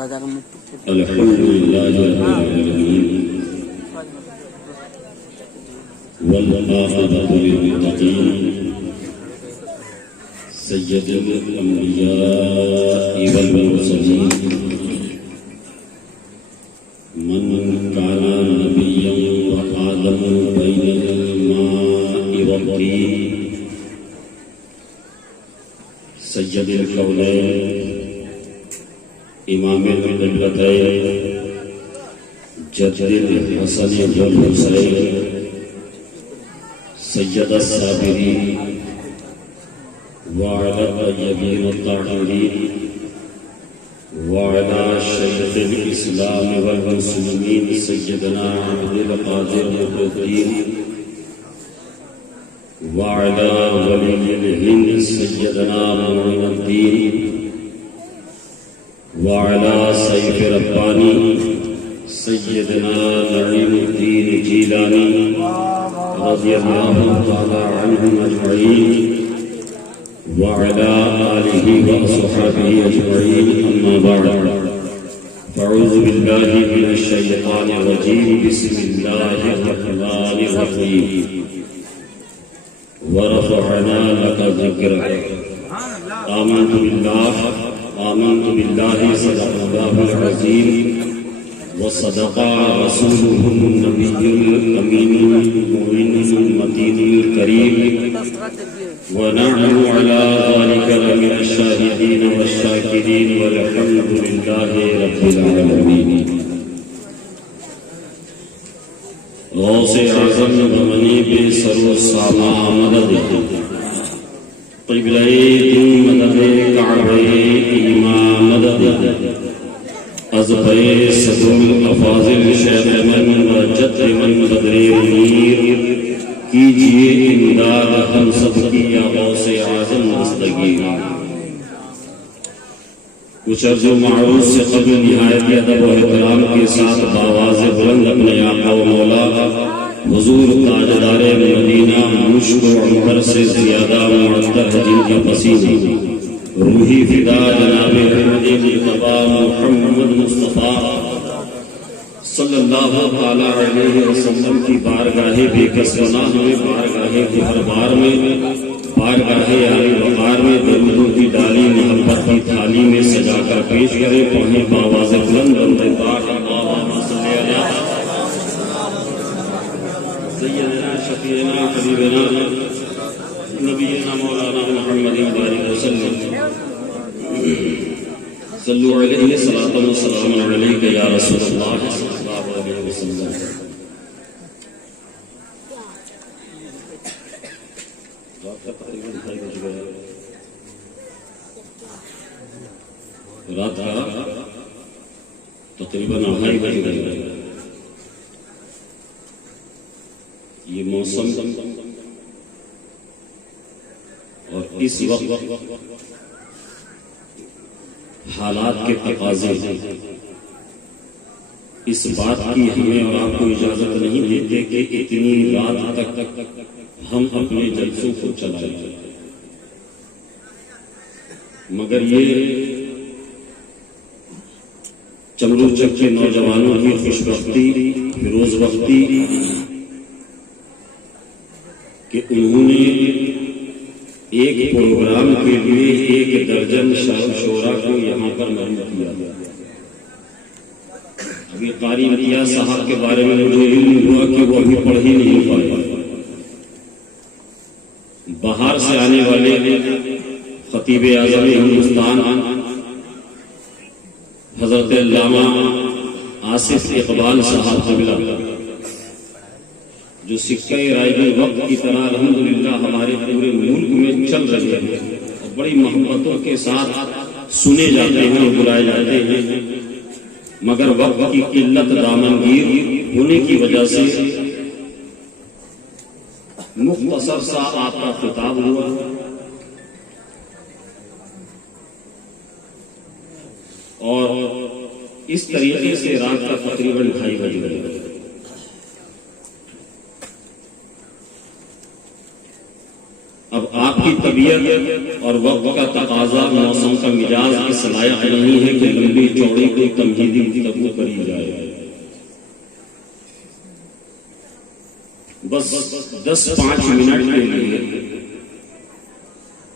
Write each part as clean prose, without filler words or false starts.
الحمدللہ رب العالمین والعاقبۃ للمتقین سید الانبیاء والمرسلین من کان نبیا وآدم بین الماء والطین سید الکونین امام القبلتین جد الحسن والحسین سید الصابرین وعلى الطیبین الطاہرین وعلى شیخ الاسلام والمسلمین سیدنا عبد القادر محی الدین وعلى ولی الہند سیدنا معین الدین وعلى سیف ربانی سیدنا نعیم الدین جیلانی رضی اللہ تعالی عنہم اجمعین وعلى آلہ وصحبہ اجمعین اما بعد فاعوذ باللہ من الشیطان الرجیم بسم اللہ الرحمن الرحیم ورفعنا لك ذکرک آمنت باللہ صدق اللہ العظیم وصدق رسوله النبی الامین المؤمن المتین الکریم ونحن على ذلك لمن الشاهدين والشاكرين والحمد لله رب العالمين غوث اعظم بمنی بے سرو ساما مدد قبلہ دین مدد کعبہ ایمان مدد ازبے صدر افاضل شیخ من و جد من بدر منیر کیجئے امداد ہم سب کی یا غوث اعظم دستگیر کچھ عرض و معروض سے قبل نہایت ادب و احترام کے ساتھ بآواز بلند اپنے آقا و مولا حضور تاجدار مدینہ مشک و عنبر سے زیادہ معطر ہے جن کا پسینہ روحی فدا جناب احمد مصطفیٰ محمد مصطفیٰ صلی اللہ علیہ وسلم کی بارگاہ بے کس پناہ میں بارگاہ دربار میں بارگاہ عالی وقار میں درودوں کی ڈالی محبت کی تھالی میں سجا کر پیش کرے پڑھیں بآواز بلند بندے پاک اللہم صلی علی سیدنا شفیعنا حبیبنا نبینا مولانا محمد بارک وسلم صلو علیہ صلاۃ و سلام علیک یا رسول اللہ صلی اللہ علیہ وسلم رات کا تقریباً 2:30 بج گئے. یہ موسم اور اس وقت حالات کے تقاضے اس بات کی ہمیں اور آپ کو اجازت نہیں دیتے کہ اتنی رات تک ہم اپنے جلسوں کو چلائیں، مگر یہ چمرو چک کے نوجوانوں کی خوش بختی فیروز بختی کہ انہوں نے ایک پروگرام کے لیے 1 درجن شعراء کو یہاں پر مدعو کیا. ابھی قاری امتیاز صاحب کے بارے میں مجھے علم ہوا کہ وہ ابھی پڑھ ہی نہیں پائے. باہر سے آنے والے خطیب اعظم ہندوستان حضرت علامہ آصف اقبال صاحب سے ملا، جو سکہ رائج وقت کی طرح الحمدللہ ہمارے پورے ملک میں چل رہے ہیں اور بڑی محبتوں کے ساتھ سنے جاتے ہیں اور بلائے جاتے ہیں، مگر وقت کی قلت دامنگیر ہونے کی وجہ سے مختصر سا آپ کا خطاب ہوا. اور اس طریقے سے رات کا تقریباً 2:30 بج گئے. اب آپ کی طبیعت اور وقت کا تقاضا موسم کا مزاج اس لائق نہیں ہے کہ لمبی چوڑی کوئی تمہیدی گفتگو کری جائے. بس 10-5 منٹ کے لیے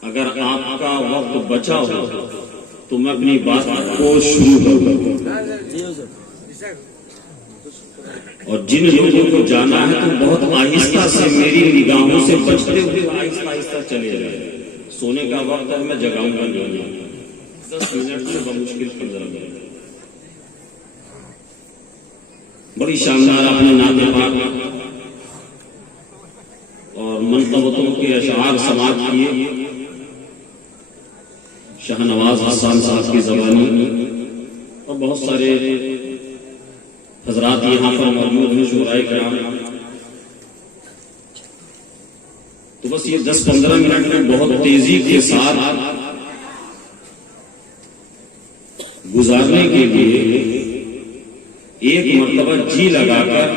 اگر آپ کا وقت بچا ہو تو میں اپنی بات کو شروع کروں. اور جن لوگوں کو جانا ہے تو بہت آہستہ سے میری نگاہوں سے بچتے ہوئے آہستہ آہستہ چلے جائیں. سونے کا وقت ہے، میں جگاؤں گا نہیں. 10 منٹ سے بمشکل 15 منٹ. بڑی شاندار آپ نے نعت پاک اور منقبتوں کے اشعار سماعت کیے. شاہ نواز حسان صاحب کی زبانی اور بہت سارے حضرات یہاں پر موجود ہیں، شعراء کرام. تو بس یہ 10-15 منٹ میں بہت تیزی کے ساتھ گزارنے کے لیے ایک مرتبہ جی لگا کر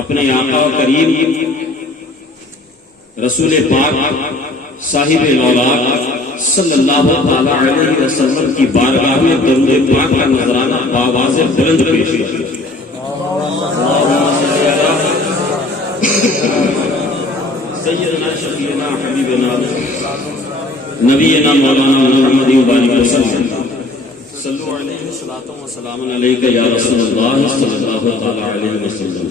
اپنے آقا کریم رسول پاک صاحب الاولاد صلی اللہ تعالی علیہ وسلم کی بارگاہ میں درود پاک کا نذرانہ بآواز بلند پیش کیا. سیدنا شفیعنا حبیبنا نبینا مولانا محمد وبارک وسلم صلو علیہ الصلوۃ والسلام علیک یا رسول اللہ صلی اللہ تعالی علیہ وسلم.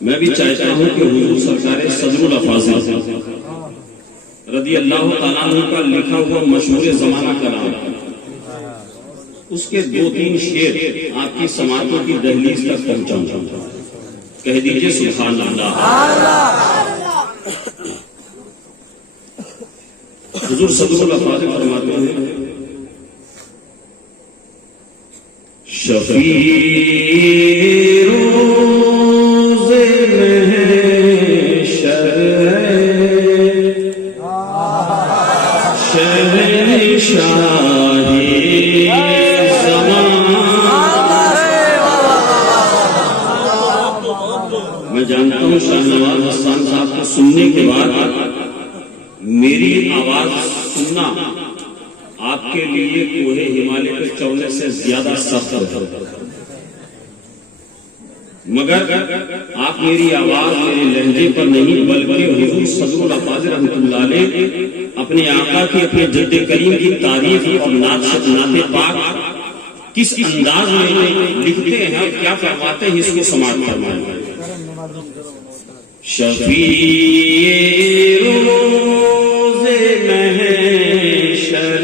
میں بھی چاہتا ہوں کہ حضور سرکار صدر الافاضل رضی اللہ تعالیٰ عنہ کا لکھا ہوا مشہور زمانہ کلام، اس کے 2-3 شعر آپ کی سماعتوں کی دہلیز تک پہنچاؤں. کہہ دیجئے سبحان اللہ. حضور صدر الافاضل فرماتے ہیں شفیع روز محشر شہنشاہی میں جانتا ہوں شاہ نواز حسان صاحب کو سننے کے بعد میری آواز سننا آپ کے لیے کوہ ہمالیہ کے چڑھنے سے زیادہ سخت ہے، مگر آپ میری آواز میرے لہجے پر نہیں بلکہ حضور صدر الافاضل رحمۃ اللہ علیہ اپنے آقا کی اپنے جد کریم کی تعریف اور نعت پاک کس انداز میں لکھتے ہیں، کیا فرماتے ہیں، اس کو سماعت فرمائیں. شفیع روز محشر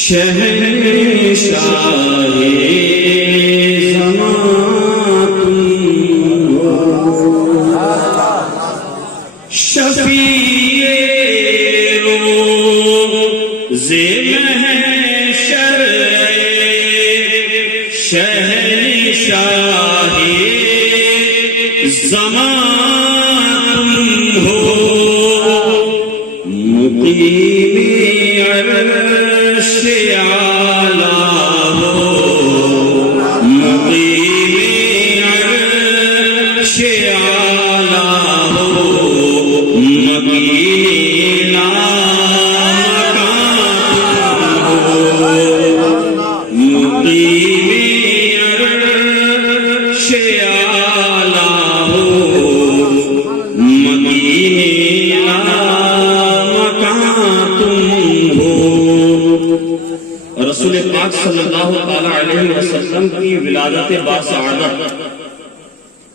شہنشاہ زمان شفیع روز محشر شہنشاہ زمان ہو مقیم عرش اعلیٰ ہو مقیم عرش اعلیٰ ہو مکین مکان ہو مقیم عرش اعلیٰ ہو مکین رسول پاک صلی اللہ تعالی علیہ وسلم کی ولادت باسعادت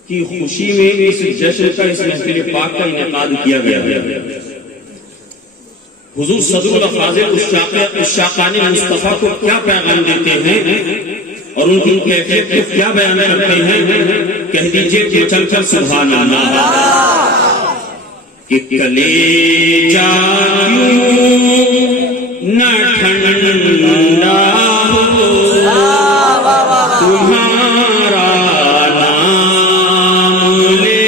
کی خوشی میں اس جشن کا، اس محفل پاک کا انعقاد کیا گیا ہے. حضور صدر الافاضل عشاقان مصطفیٰ کو کیا پیغام دیتے ہیں اور ان کی کیفیت کو کیا بیان کرتے ہیں، کہہ دیجئے کہ چل کر سبحان اللہ. کہ کلیجہ کیوں نہ ٹھنڈا ہو تمہارا نام لے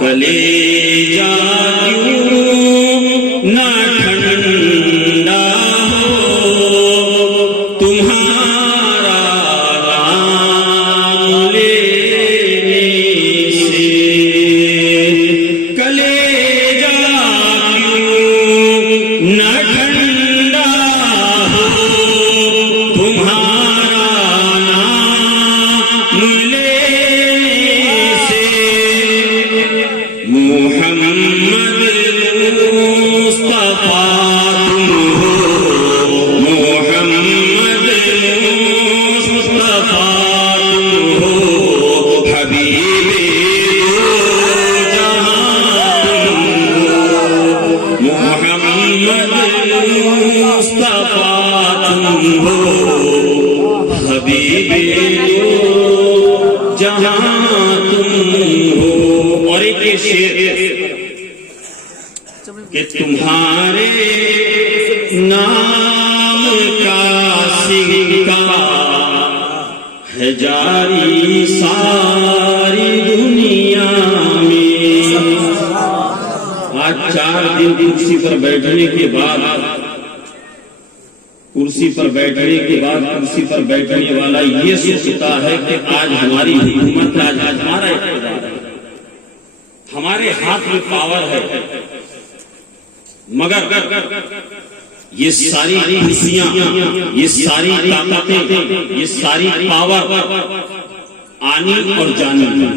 کلیجہ کیوں نہ ٹھنڈا ہو تمہارا نام لے تم ہو حبیبِ دو جہاں تم ہو. اور ایک یہ شعر کہ تمہارے نام کا سکہ ہے جاری ساری دنیا میں. آج 4 دن کرسی پر بیٹھنے کے بعد کرسی پر بیٹھنے والا یہ سوچتا ہے کہ آج ہماری حکومت، آج ہمارا اقتدار ہے، ہمارے ہاتھ میں پاور ہے. مگر یہ ساری کرسیاں، یہ ساری طاقتیں، یہ ساری پاور آنی اور جانی ہے.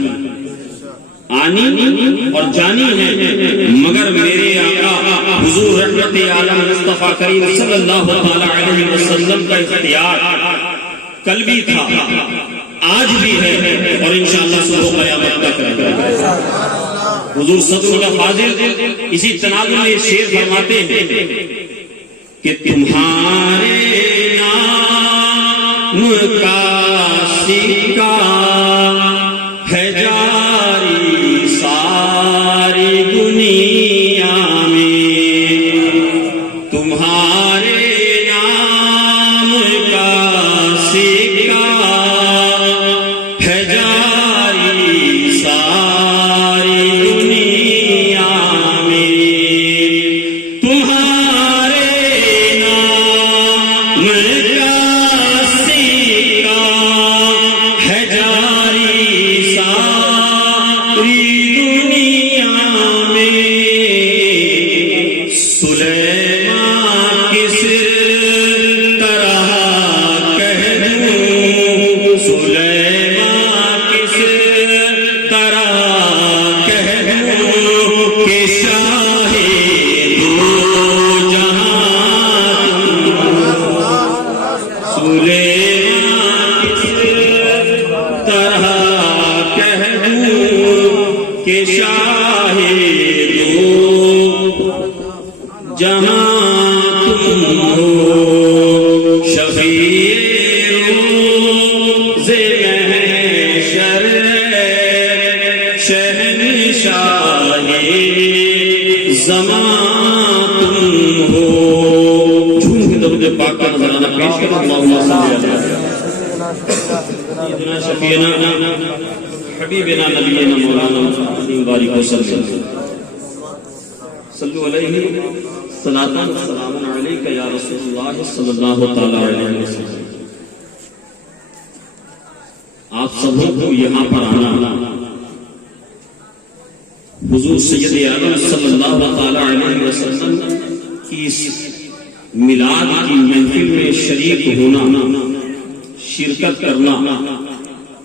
مگر میرے آقا حضور رحمت عالم مصطفیٰ کریم صلی اللہ علیہ وسلم کا اختیار کل بھی تھا، آج بھی ہے، اور انشاءاللہ صبح قیامت تک رہے گا. حضور صدر اللہ فاضل اسی تناظر میں شعر فرماتے ہیں کہ تمہارے نام کا سکہ ہے جاری ساری دنیا میں. تمہارے نام کا سکہ ہے جاری ساری دنیا میں. تمہارے نام کا سکہ ہے جاری ساری دنیا میں. سلیمان کس طرح کہہ دوں، سلیمان کس طرح کہہ دوں کہ شاہ دو جہاں سلیمان کس طرح کہہ دوں کہ شاہ دو جہاں تم ہو. شفیع روز محشر شہنشاہ زمان تم ہو. جھوم کے درود پاک کا نظرانہ پیش کریں. اللہم صلی علی شفیعنا حبیبنا نبینا مولانا محمد بارک وسلم. صلو علیہ صلاۃ و سلام علیک یا رسول اللہ صلی اللہ تعالی علیہ وسلم. آپ سبوں کو یہاں پر آنا، حضور سید عالم صلی اللہ تعالی علیہ وسلم کی اس میلاد کی محفل میں شریک ہونا، شرکت کرنا،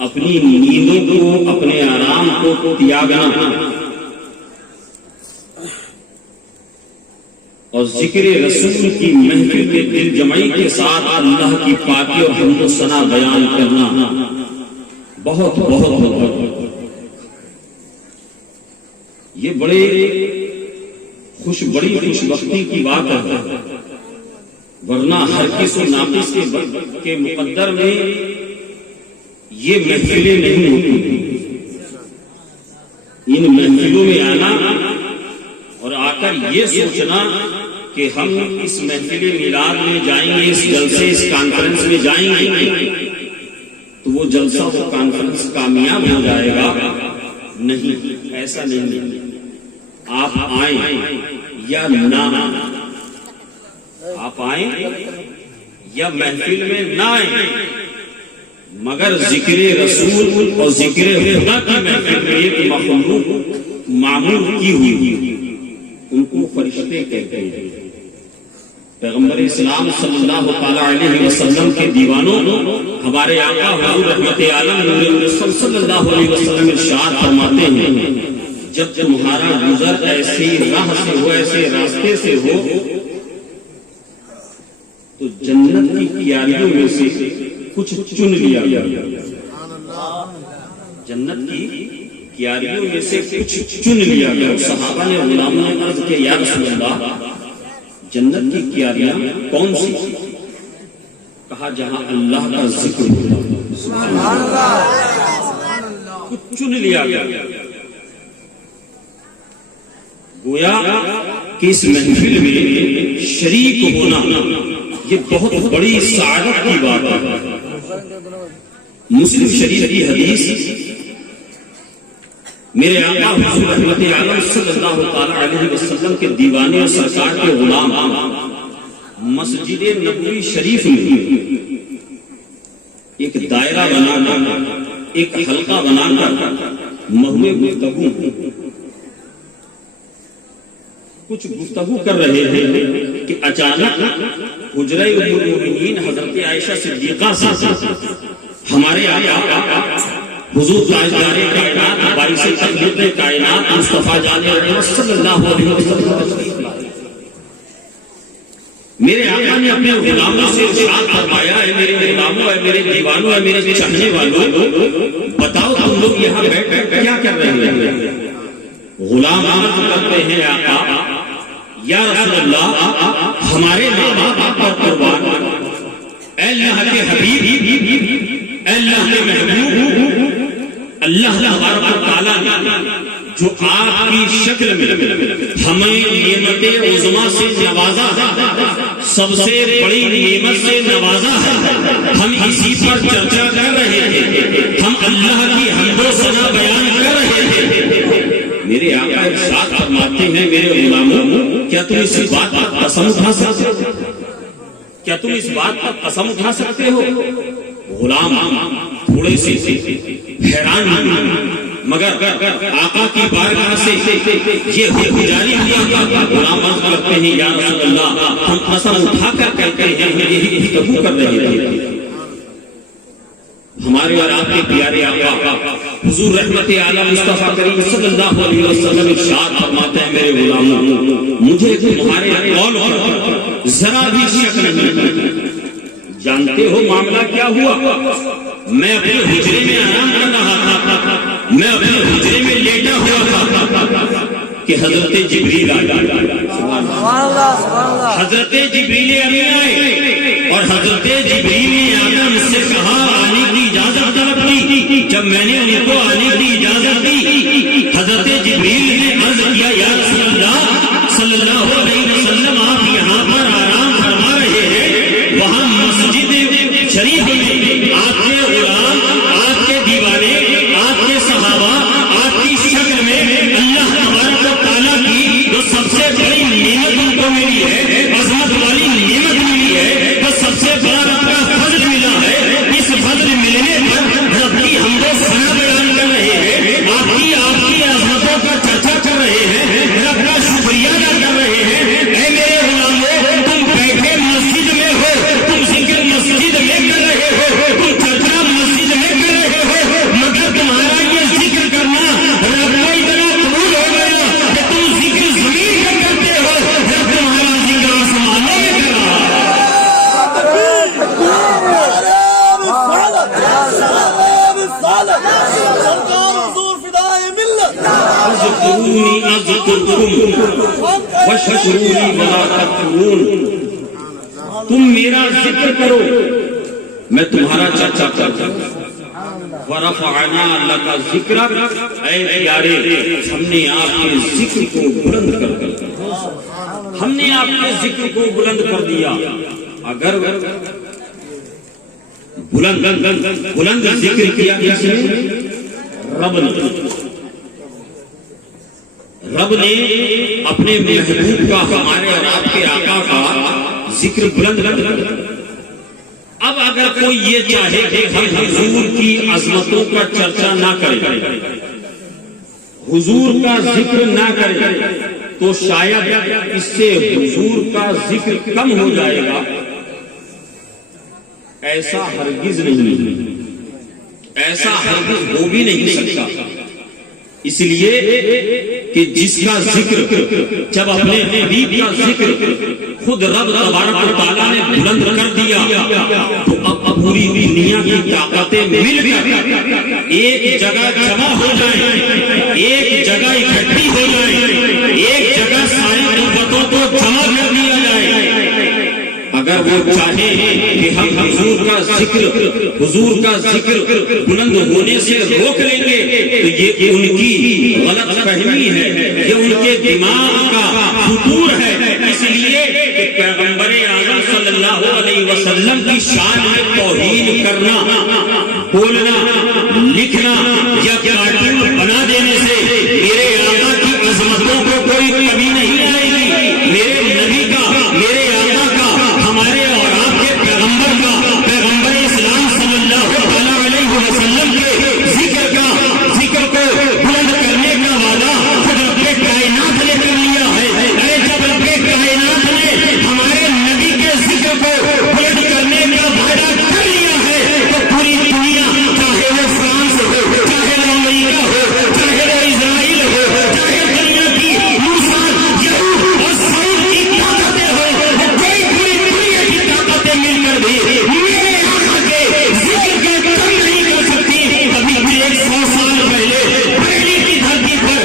اپنی نیندوں کو، اپنے آرام کو تیاگنا اور ذکر رسول کی محفل کے دل جمعی کے ساتھ اللہ کی پاکی اور حمد و ثنا بیان کرنا بہت بہت بہت یہ بڑی خوش بختی کی بات ہے. ورنہ ہر کس و ناقص کے مقدر میں یہ محفلیں نہیں ہوتی. ان محفلوں میں آنا اور آ کر یہ سوچنا کہ ہم اس محفل میلاد میں جائیں گے، اس جلسے، اس کانفرنس میں جائیں گے تو وہ جلسہ، وہ کانفرنس کامیاب ہو جائے گا. نہیں، ایسا نہیں. آپ آئیں یا نہ آپ آئیں یا محفل میں نہ آئیں، مگر ذکر رسول اور ذکر خدا کی محفل میں ایک مخلوق معمول کی ہوئی، ان کو فرشتے کہتے ہیں. پیغمبر اسلام صلی اللہ تعالی علیہ وسلم کے دیوانوں، ہمارے آقا حضور رحمت عالم نور صلی اللہ علیہ وسلم ارشاد فرماتے ہیں جب تمہارا گزر ایسی راہ سے ہو، ایسے راستے سے ہو تو جنت کی کیاریوں میں سے کچھ چن لیا گیا. جنت کی کیاریوں میں سے کچھ چن لیا گیا. صحابہ نے، غلاموں نے عرض کیا یا رسول اللہ جنت کی کیاریاں کون سی؟ کہا جہاں اللہ کا ذکر ہوتا سبحان اللہ، کچھ چن لیا گیا، گویا کہ اس محفل میں شریک ہونا یہ بہت بڑی سعادت کی بات ہے۔ مسلم شریف کی حدیث، میرے آقا حضور رحمت عالم صلی اللہ تعالی علیہ وسلم کے دیوانے اور سرکار کے غلام مسجد نبوی شریف میں ایک دائرہ بنا کر، ایک حلقہ بنا کر محو گفتگو کچھ گفتگو کر رہے ہیں کہ اچانک حجرہ ام المؤمنین حضرت عائشہ صدیقہ سے ہمارے آقا حضور تاجدار کائنات باعث تخلیق کائنات مصطفیٰ جان رحمت صلی اللہ علیہ وسلم میرے آقا نے اپنے غلاموں سے ارشاد فرمایا، اے میرے غلاموں، اے میرے دیوانوں، اے میرے چاہنے والوں، بتاؤ تم لوگ یہاں بیٹھ کر کیا کر رہے ہیں؟ غلام عرض کرتے ہیں آقا یا رسول اللہ ہمارے ماں باپ پر قربان، اے اللہ کے حبیب، اے اللہ کے محبوب، اللہ تبارک و تعالیٰ نے جو آپ کی شکل میں ہمیں نعمت عظمیٰ سے نوازا، سب سے بڑی نعمت سے نوازا ہے، ہم اسی پر چرچا کر رہے ہیں، ہم اللہ کی حمد و ثنا بیان کر رہے ہیں۔ میرے آقا ارشاد فرماتے ہیں، میرے غلاموں، کیا تم اس بات پر قسم اٹھا سکتے ہو؟ کیا تم اس بات پر قسم اٹھا سکتے ہو؟ غلام تھوڑے سے حیران ہوئے، مگر آقا کی بارگاہ سے یہ حکم جاری ہوا۔ غلام عرض کرتے ہیں یا رسول اللہ ہم قسم اٹھا کر کہتے ہیں، یہی گفتگو کر رہے ہیں۔ ہمارے اور آپ کے پیارے آقا حضور رحمت عالم مصطفیٰ کریم صلی اللہ علیہ وسلم ارشاد فرماتے ہیں، میرے غلاموں مجھے تمہارے قول پر ذرا بھی شک نہیں۔ جانتے ہو معاملہ کیا ہوا؟ میں اپنے حجرے میں آرام کر رہا تھا، میں اپنے حجرے میں لیٹا ہوا تھا کہ حضرت جبریل آئے، حضرت جبریل امین آئے، اور حضرت جبریل نے آیا مجھ سے کہا آنے کی اجازت طلب کی۔ جب میں نے ان کو آنے کی اجازت دی، حضرت جبریل نے عرض کیا یا رسول اللہ صلی اللہ علیہ وسلم آپ یہاں پر آرام فرما رہے ہیں، وہاں مسجد شریف میں آپ کے غلام، آپ کے دیوانے، آپ کے صحابہ، آپ کی شکل میں اللہ تبارک و تعالیٰ کی جو سب سے بڑی نعمت ان کو ملی ہے، عظمت والی نعمت ملی ہے، وہ سب سے بڑا رب کا فضل ملا ہے۔ اس فضل ملنے پر رب کی حمد و ثنا بیان کر رہے ہیں، آپ کی عظمتوں کا چرچا کر رہے ہیں، رب کا شکریہ ادا کر رہے ہیں۔ اے میرے غلاموں، تم بیٹھے مسجد میں ہو، تم ذکر مسجد میں کر رہے ہو، تم چرچا مسجد میں کر رہے ہو، مگر تمہارا یہ ذکر کرنا رب کو اتنا قبول ہو گیا کہ تم ذکر زمین میں کرتے ہو، رب تمہارا ذکر آسمانوں میں کر رہا ہے۔ اذکرونی اذکرکم واشکرونی ولا تکفرون، تم میرا ذکر کرو میں تمہارا چرچا کرتا ہوں۔ ورفعنا لک ذکرک، اے پیارے ہم نے آپ کے ذکر کو بلند ہم نے آپ کے ذکر کو بلند کر دیا۔ اگر بلند ذکر کیا کس نے؟ رب نے اپنے محبوب کا، ہمارے اور آپ کے آقا کا ذکر بلند کر دیا۔ اب اگر کوئی یہ چاہے کہ ہم حضور کی عظمتوں کا چرچا نہ کرے، حضور کا ذکر نہ کرے، تو شاید اس سے حضور کا ذکر کم ہو جائے گا۔ ایسا ہرگز نہیں، ایسا ہرگز ہو بھی نہیں سکتا، اس لیے کہ جس کا ذکر جب اپنے حبیب کا ذکر خود رب تبارک و تعالیٰ نے بلند کر دیا، تو اب پوری دنیا کی طاقتیں مل کر ایک جگہ جمع ہو جائیں، ایک جگہ اکٹھی ہو جائیں، ایک جگہ ساری قوتوں کو جمع کر دیا جائے۔ اگر وہ چاہیں کہ ہم حضور کا ذکر بلند ہونے سے روک لیں گے تو یہ ان کی غلط فہمی ہے، یہ ان کے دماغ کا فتور ہے۔ اس لیے کہ پیغمبر اعظم صلی اللہ علیہ وسلم کی شان میں توہین کرنا، بولنا، لکھنا یا کارٹون بنا دینے سے میرے آقا کی عظمتوں کو کوئی کمی نہیں آئے گی۔ میرے نبی کا، میرے آقا کا، ہمارے اور آپ کے پیغمبر کا، پیغمبر اسلام صلی اللہ علیہ وسلم کے ذکر کو بلند کرنے کا وعدہ خود رب کائنات نے کر لیا ہے۔ جب رب کائنات نے ہمارے نبی کے ذکر کو بلند کرنے کا وعدہ کر لیا ہے تو پوری دنیا، چاہے وہ فرانس ہو، چاہے وہ امریکہ ہو، چاہے وہ اسرائیل ہو، چاہے دنیا کی موساد، یہود اور سعود کی طاقتیں ہو، کوئی پوری دنیا کی طاقتیں مل کر بھی میرے آقا کے ذکر کے کم نہیں کر سکتی۔ کبھی بھی 100 سال پہلے بریلی کی دھرتی پر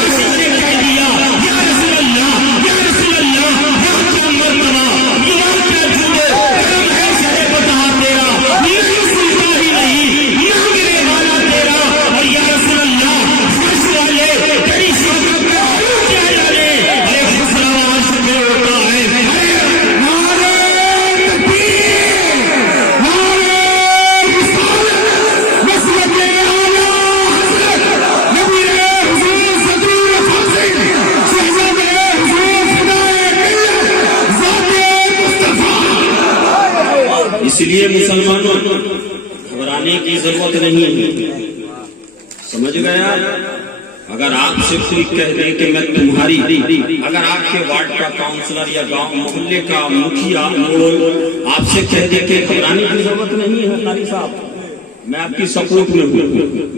کسی نے کہہ دیا یا رسول اللہ، یا رسول اللہ، یہاں کیا مرتبہ، یہاں کیا جھوٹے کرم ہے شرے بتا تیرا، نہیں سنتا ہی نہیں، مانگنے والا تیرا، اور یا رسول اللہ فرش والے تیری شوکت میں کیا جانے، ارے خسرا عرش پہ ہوتا ہے۔ نعرہ تکبیر، نعرہ رسالت، نصرت اعلیٰ حضرت نبی حضور صدور فاضل شہزادہ حضور فدائے ملت ذات مصطفیٰ۔ اس لیے مسلمانوں گھبرانے کی ضرورت نہیں ہے، سمجھ گئے آپ؟ اگر آپ سے کوئی کہہ دے کہ میں تمہاری، اگر آپ کے وارڈ کا کاؤنسلر یا گاؤں محلے کا مکھیا آپ سے کہہ دے کہ گھبرانے کی ضرورت نہیں ہے قاری صاحب، میں آپ کی سپورٹ میں ہوں،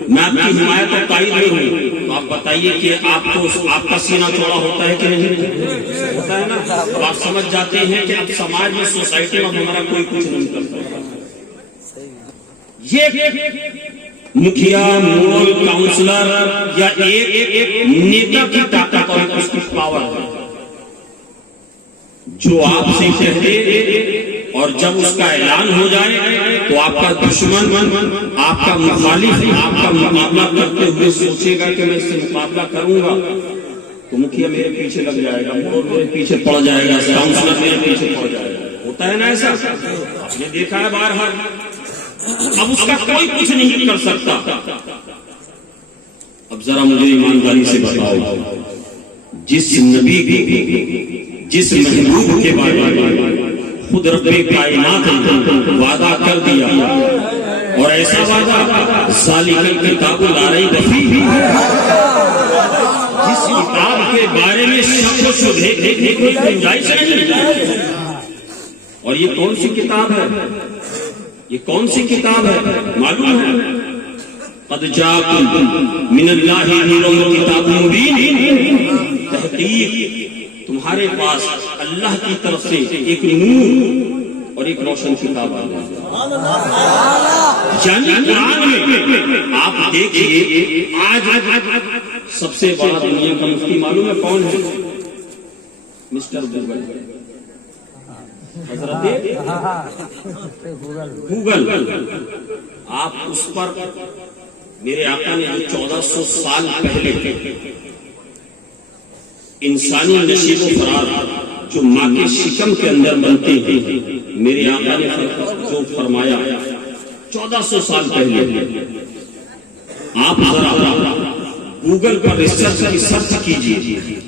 میں آپ کی حمایت اور تائید میں ہوں، تو آپ بتائیے کہ آپ کا سینہ چوڑا ہوتا ہے کہ نہیں ہوتا ہے نا؟ تو آپ سمجھ جاتے ہیں کہ اب سماج میں، سوسائٹی میں ہمارا کوئی کچھ نہیں کرتا۔ یہ مکھیا، مول، کاؤنسلر یا ایک نیتا کی طاقت اور اس کی پاور ہے جو آپ سے کہتے، اور جب اس کا اعلان ہو جائے تو آپ کا دشمن، آپ کا مخالف آپ کا مقابلہ کرتے ہوئے سوچے گا کہ میں اس سے مقابلہ کروں گا تو مکھیا میرے پیچھے لگ جائے گا، مول میرے پیچھے پڑ جائے گا، کاؤنسلر میرے پیچھے پڑ جائے گا۔ ہوتا ہے نا ایسا؟ آپ نے دیکھا ہے بارہا۔ اب اس کا کوئی کچھ نہیں کر سکتا۔ اب ذرا مجھے ایمانداری سے بتاؤ، جس نبی کو، جس محبوب کے بارے میں خود رب کائنات نے وعدہ کر دیا، اور ایسا وعدہ ذالک الکتاب لا ریب فیہ، جس کتاب کے بارے میں شک و شبہے دیکھنے کی گنجائش نہیں۔ اور یہ کون سی کتاب ہے؟ یہ کون سی کتاب ہے معلوم ہے؟ قد جاءکم من اللہ نور و کتاب مبین، تحقیق تمہارے پاس اللہ کی طرف سے ایک نور اور ایک روشن کتاب آ گئی۔ یعنی قرآن میں آپ دیکھیے، آج سب سے بڑا دنیا کا مفتی معلوم ہے کون ہے؟ مسٹر گوگل، حضرت گوگل۔ آپ اس پر میرے آقا نے جو 1400 سال پہلے انسانی نشیب و فرار جو ماں کے شکم کے اندر بنتے ہیں، میرے آقا نے جو فرمایا 1400 سال پہلے، آپ ذرا گوگل پر ریسرچ کی سرچ کیجیے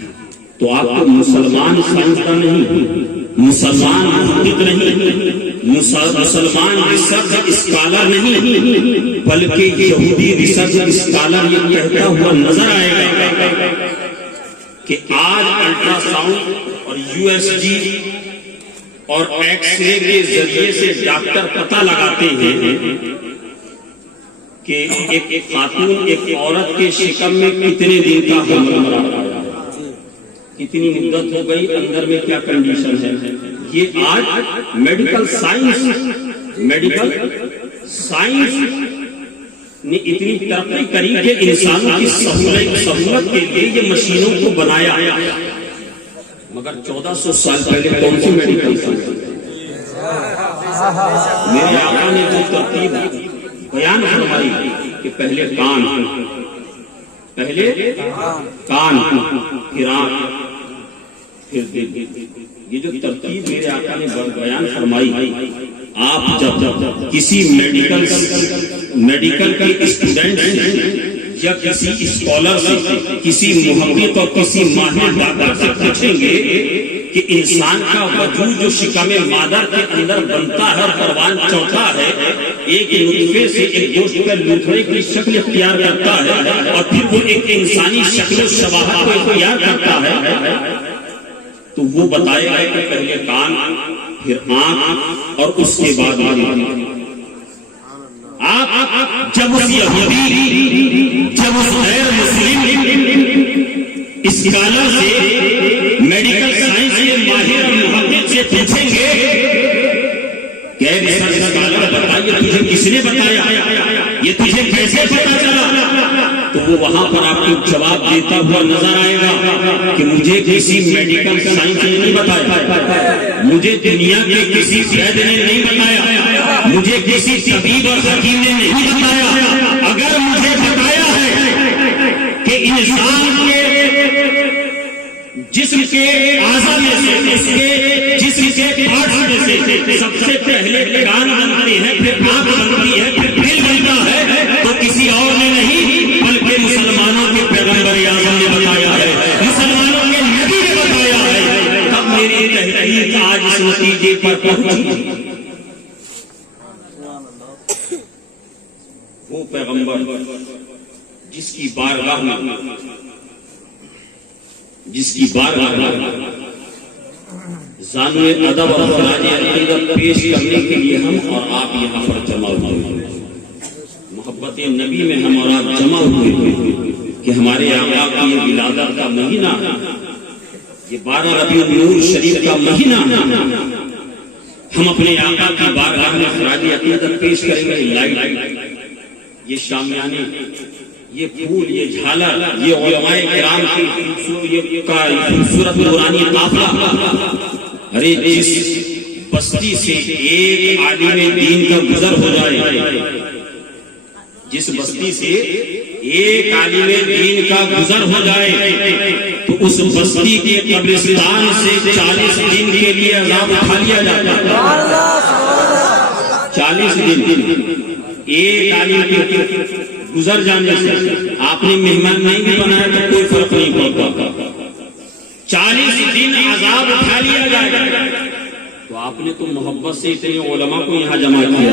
تو آپ کو مسلمان سائنسداں نہیں، مسلمان محقق نہیں، مسلمان ریسرچ اسکالر نہیں، بلکہ یہودی ریسرچ اسکالر یہ کہتا ہوا نظر آئے گا کہ آج الٹرا ساؤنڈ اور یو ایس جی اور ایکس رے کے ذریعے سے ڈاکٹر پتہ لگاتے ہیں کہ ایک خاتون، ایک عورت کے شکم میں کتنے دن کا حمل مرا، کتنی مدت ہو گئی، اندر میں کیا کنڈیشن ہے۔ یہ آج میڈیکل سائنس نے اتنی ترقی کری کہ انسانوں کی سہولت کے لیے یہ مشینوں کو بنایا، مگر 1400 سال پہلے کون سی میڈیکل سائنس؟ میرے آقا نے جو ترتیب بیان فرمائی کہ پہلے کان، پھر آنکھ، پھر دل، یہ جو ترتیب میرے آقا نے بیان فرمائی، آپ جب کسی میڈیکل کے اسٹوڈنٹ سے یا کسی اسکالر سے، کسی محقق اور کسی ماہر ڈاکٹر سے پوچھیں گے کہ انسان کا وجود جو شکم مادر کے اندر بنتا ہے اور پروان چڑھتا ہے، ایک نطفے سے ایک گوشت پر لوتھڑے کی شکل اختیار کرتا ہے اور پھر وہ ایک انسانی شکل و شباہت کو اختیار کرتا ہے، تو وہ بتائے گا کہ پہلے کان، پھر آنکھ اور اس کے بعد آپ جب اس یہودی، جب اس غیر مسلم اسکالر سے، میڈیکل سائنس کے ماہر اور محقق سے پوچھیں گے کہ اے اسکالر بتائیے تجھے کس نے بتایا، یہ تجھے کیسے پتا چلا، تو وہ وہاں پر آپ کو جواب دیتا ہوا نظر آئے گا کہ مجھے کسی میڈیکل سائنس نے نہیں بتایا، مجھے دنیا کے کسی وید نے نہیں بتایا، مجھے کسی طبیب اور حکیم نے نہیں بتایا، اگر مجھے بتایا ہے کہ انسان کے جسم کے اعضاء میں سے، اس کے جسم کے پارٹس میں سے سب سے پہلے کان بنتے ہیں، پھر آنکھ بنتی ہے، پھر دل بنتا ہے، تو کسی اور نے نہیں بلکہ مسلمانوں کے پیغمبر اعظم نے بتایا ہے، مسلمانوں کے نبی نے بتایا ہے، تب میری تحقیق آج اس نتیجے پر پہنچی۔ وہ پیغمبر جس کی بارگاہ میں زانوے ادب اور خراج عقیدت پیش کرنے کے لیے ہم اور آپ یہاں پر جمع ہوئے، محبت نبی میں ہم اور آپ جمع ہوئے کہ ہمارے آقا کی یہ ولادت کا مہینہ ہے، یہ 12 ربیع النور شریف کا مہینہ ہے، ہم اپنے آقا کی بارگاہ میں خراج عقیدت پیش کریں گے۔ لائٹ، یہ شامیانے، یہ پھول، یہ جھالر، یہ علماء کرام کی خوبصورت نورانی قافلہ، ارے جس بستی سے ایک عالم دین کا گزر ہو جائے، جس بستی سے ایک عالم دین کا گزر ہو جائے تو اس بستی کے قبرستان سے 40 دن کے لیے عذاب اٹھا لیا جاتا ہے۔ 40 دن ایک عالم کے گزر جانے سے، آپ نے مہمان نہیں بھی بنایا تو کوئی فرق نہیں پڑتا، 40 دن عذاب اٹھا لیا جائے، تو آپ نے تو محبت سے اتنے علماء کو یہاں جمع کیا،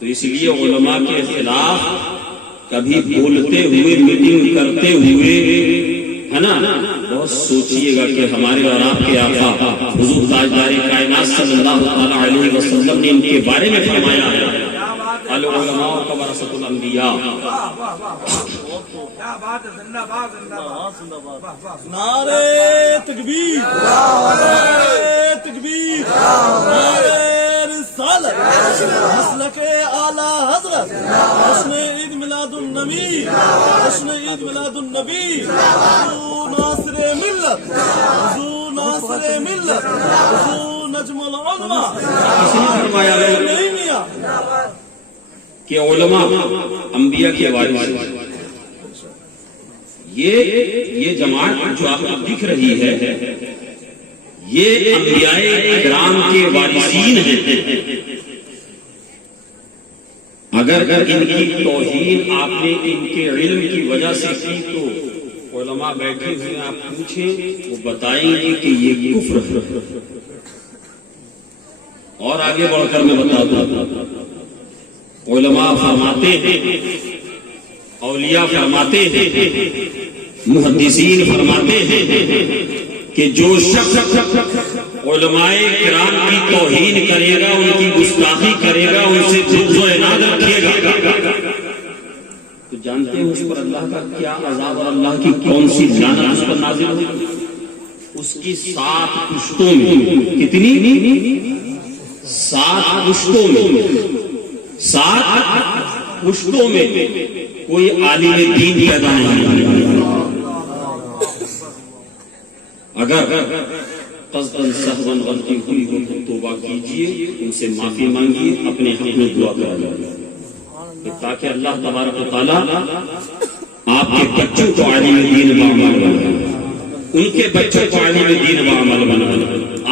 تو اس لیے علماء کے خلاف کبھی بولتے ہوئے، میٹنگ کرتے ہوئے، ہے نا، بہت سوچئے گا کہ ہمارے اور آپ کے آقا حضور تاجدار کائنات صلی اللہ علیہ وسلم نے ان کے بارے میں فرمایا ہے، العلماء ورثۃ الانبیاء۔ نعرہ تکبیر، نعرہ تکبیر، نعرہ رسالت، مسلک اعلی حضرت، جشن عید میلاد النبی، جشن عید میلاد النبی، حضور ناصر ملت، حضور ناصر ملت، حضور نجم العلماء۔ کسی نے فرمایا نہیں میاں کہ علماء انبیاء کے وارث، یہ جماعت جو آپ کو دکھ رہی ہے، یہ انبیاء کرام کے وارثین ہیں۔ اگر ان کی توہین آپ نے ان کے علم کی وجہ سے کی تو علماء بیٹھے ہوئے آپ پوچھیں، وہ بتائیں گے کہ یہ کفر ہے۔ اور آگے بڑھ کر میں بتاتا ہوں، علماء فرماتے ہیں، اولیاء فرماتے ہیں، محدثین فرماتے ہیں کہ جو شخص علماء کرام کی توہین کرے گا، ان کی گستاخی کرے گا، ان سے بغض و عناد رکھے گا، تو جانتے ہیں اس پر اللہ کا کیا عذاب اور اللہ کی کون سی لعنت اس پر نازل ہوگی؟ اس کی 7 پشتوں میں، کتنی؟ 7 پشتوں میں، 7 پشتوں میں کوئی عالم دین پیدا نہیں۔ اگر قصداً سہواً غلطی ہوئی ہو تو توبہ کیجیے، ان سے معافی مانگیے، اپنے حق میں دعا کرائیے تاکہ اللہ تبارک و تعالیٰ آپ کے بچوں کو عالم دین و عمل بنائے، ان کے بچوں کو عالم دین و عمل بنائے۔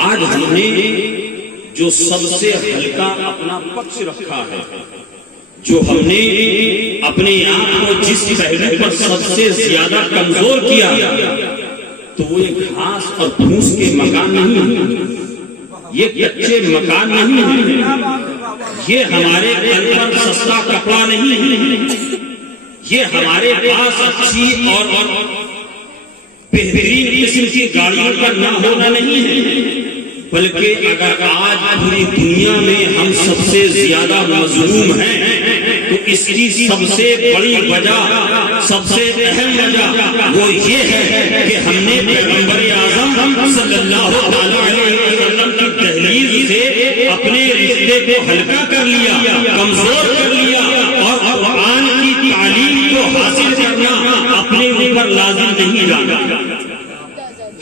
آج ہم نے جو سب سے ہلکا اپنا پکش رکھا ہے، جو ہم نے اپنے آپ کو جس پہلو پر سب سے زیادہ کمزور کیا، تو وہ ایک گھاس اور پھوس کے مکان نہیں ہے، یہ کچے مکان نہیں ہے، یہ ہمارے قلب پر سستا کپڑا نہیں ہے، یہ ہمارے پاس اچھی اور بہترین قسم کی گاڑیوں کا نہ ہونا نہیں ہے، بلکہ اگر آج پوری دنیا میں ہم سب سے زیادہ مظلوم ہیں تو اس کی سب سے بڑی وجہ، سب سے اہم وجہ وہ یہ ہے کہ ہم نے پیغمبر اعظم صلی اللہ علیہ وسلم کی تحریر سے اپنے رشتے کو ہلکا کر لیا، کمزور کر لیا، اور قرآن کی تعلیم کو حاصل کرنا اپنے اوپر لازم نہیں جانا۔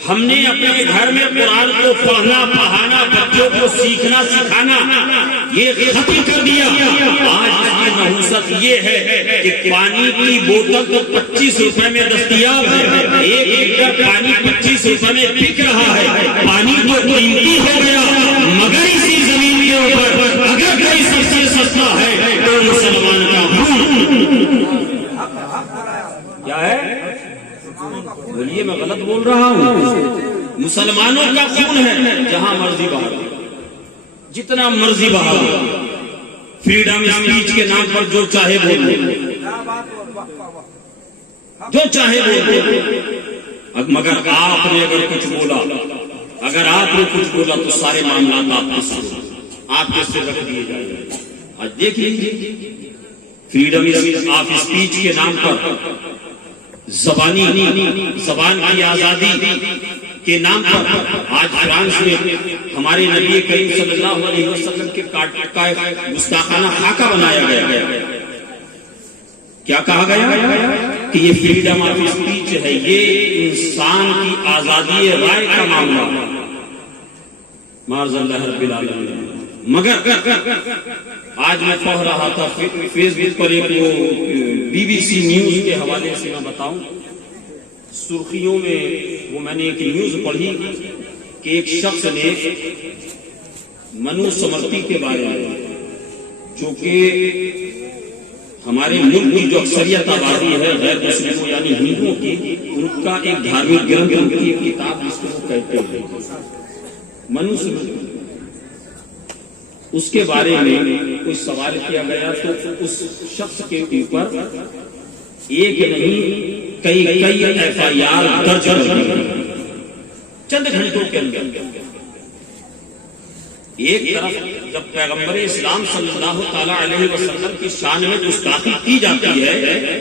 ہم نے اپنے گھر میں قرآن کو پڑھنا پڑھانا، بچوں کو سیکھنا سکھانا یہ ختم کر دیا۔ آج کی نحوست یہ ہے کہ پانی کی بوتل تو 25 روپے میں دستیاب ہے، 1 لیٹر پانی 25 روپے میں بک رہا ہے، پانی تو قیمتی ہو گیا، مگر اسی زمین کے اوپر اگر کوئی سب سے سستا ہے تو مسلمان کا خون کیا ہے؟ بولیے میں غلط بول رہا ہوں؟ مسلمانوں کا خون ہے، جہاں مرضی بہا دو، جتنا مرضی بہا دو، فریڈم اسپیچ کے نام پر جو چاہے بولو، جو چاہے بولو، مگر آپ نے اگر کچھ بولا، اگر آپ نے کچھ بولا تو سارے معاملات آپ کے سے رکھ دیے جائیں گے۔ آج دیکھ لیجیے فریڈم آف اسپیچ کے نام پر، زبان کی آزادی کے نام پر آج فرانس میں ہمارے نبی کریم صلی اللہ علیہ وسلم کے کا گستاخانہ خاکہ بنایا گیا۔ کیا کہا گیا کہ یہ فریڈم آف اسپیچ ہے، یہ انسان کی آزادی رائے کا معاملہ ہے، معاذ اللہ رب العالمین۔ مگر آج میں پڑھ رہا تھا فیس بک پر ایک BBC نیوز کے حوالے سے میں بتاؤں، سرخیوں میں وہ میں نے ایک نیوز پڑھی کہ ایک شخص نے منو سمرتی کے بارے میں، جو کہ ہمارے ملک کی جو اکثریت آبادی ہے غیر مسلموں یعنی ہندوؤں کی، ان کا ایک دھارمک گرنتھ، ان کی ایک کتاب جس کو وہ کہتے ہیں منو سمرتی، اس کے بارے میں کوئی سوال کیا گیا تو اس شخص کے اوپر ایک نہیں کئی FIR درج کر دی چند گھنٹوں کے اندر۔ ایک طرف جب پیغمبر اسلام صلی اللہ تعالی علیہ وسلم کی شان میں گستاخی کی جاتی ہے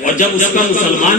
اور جب اس کا مسلمان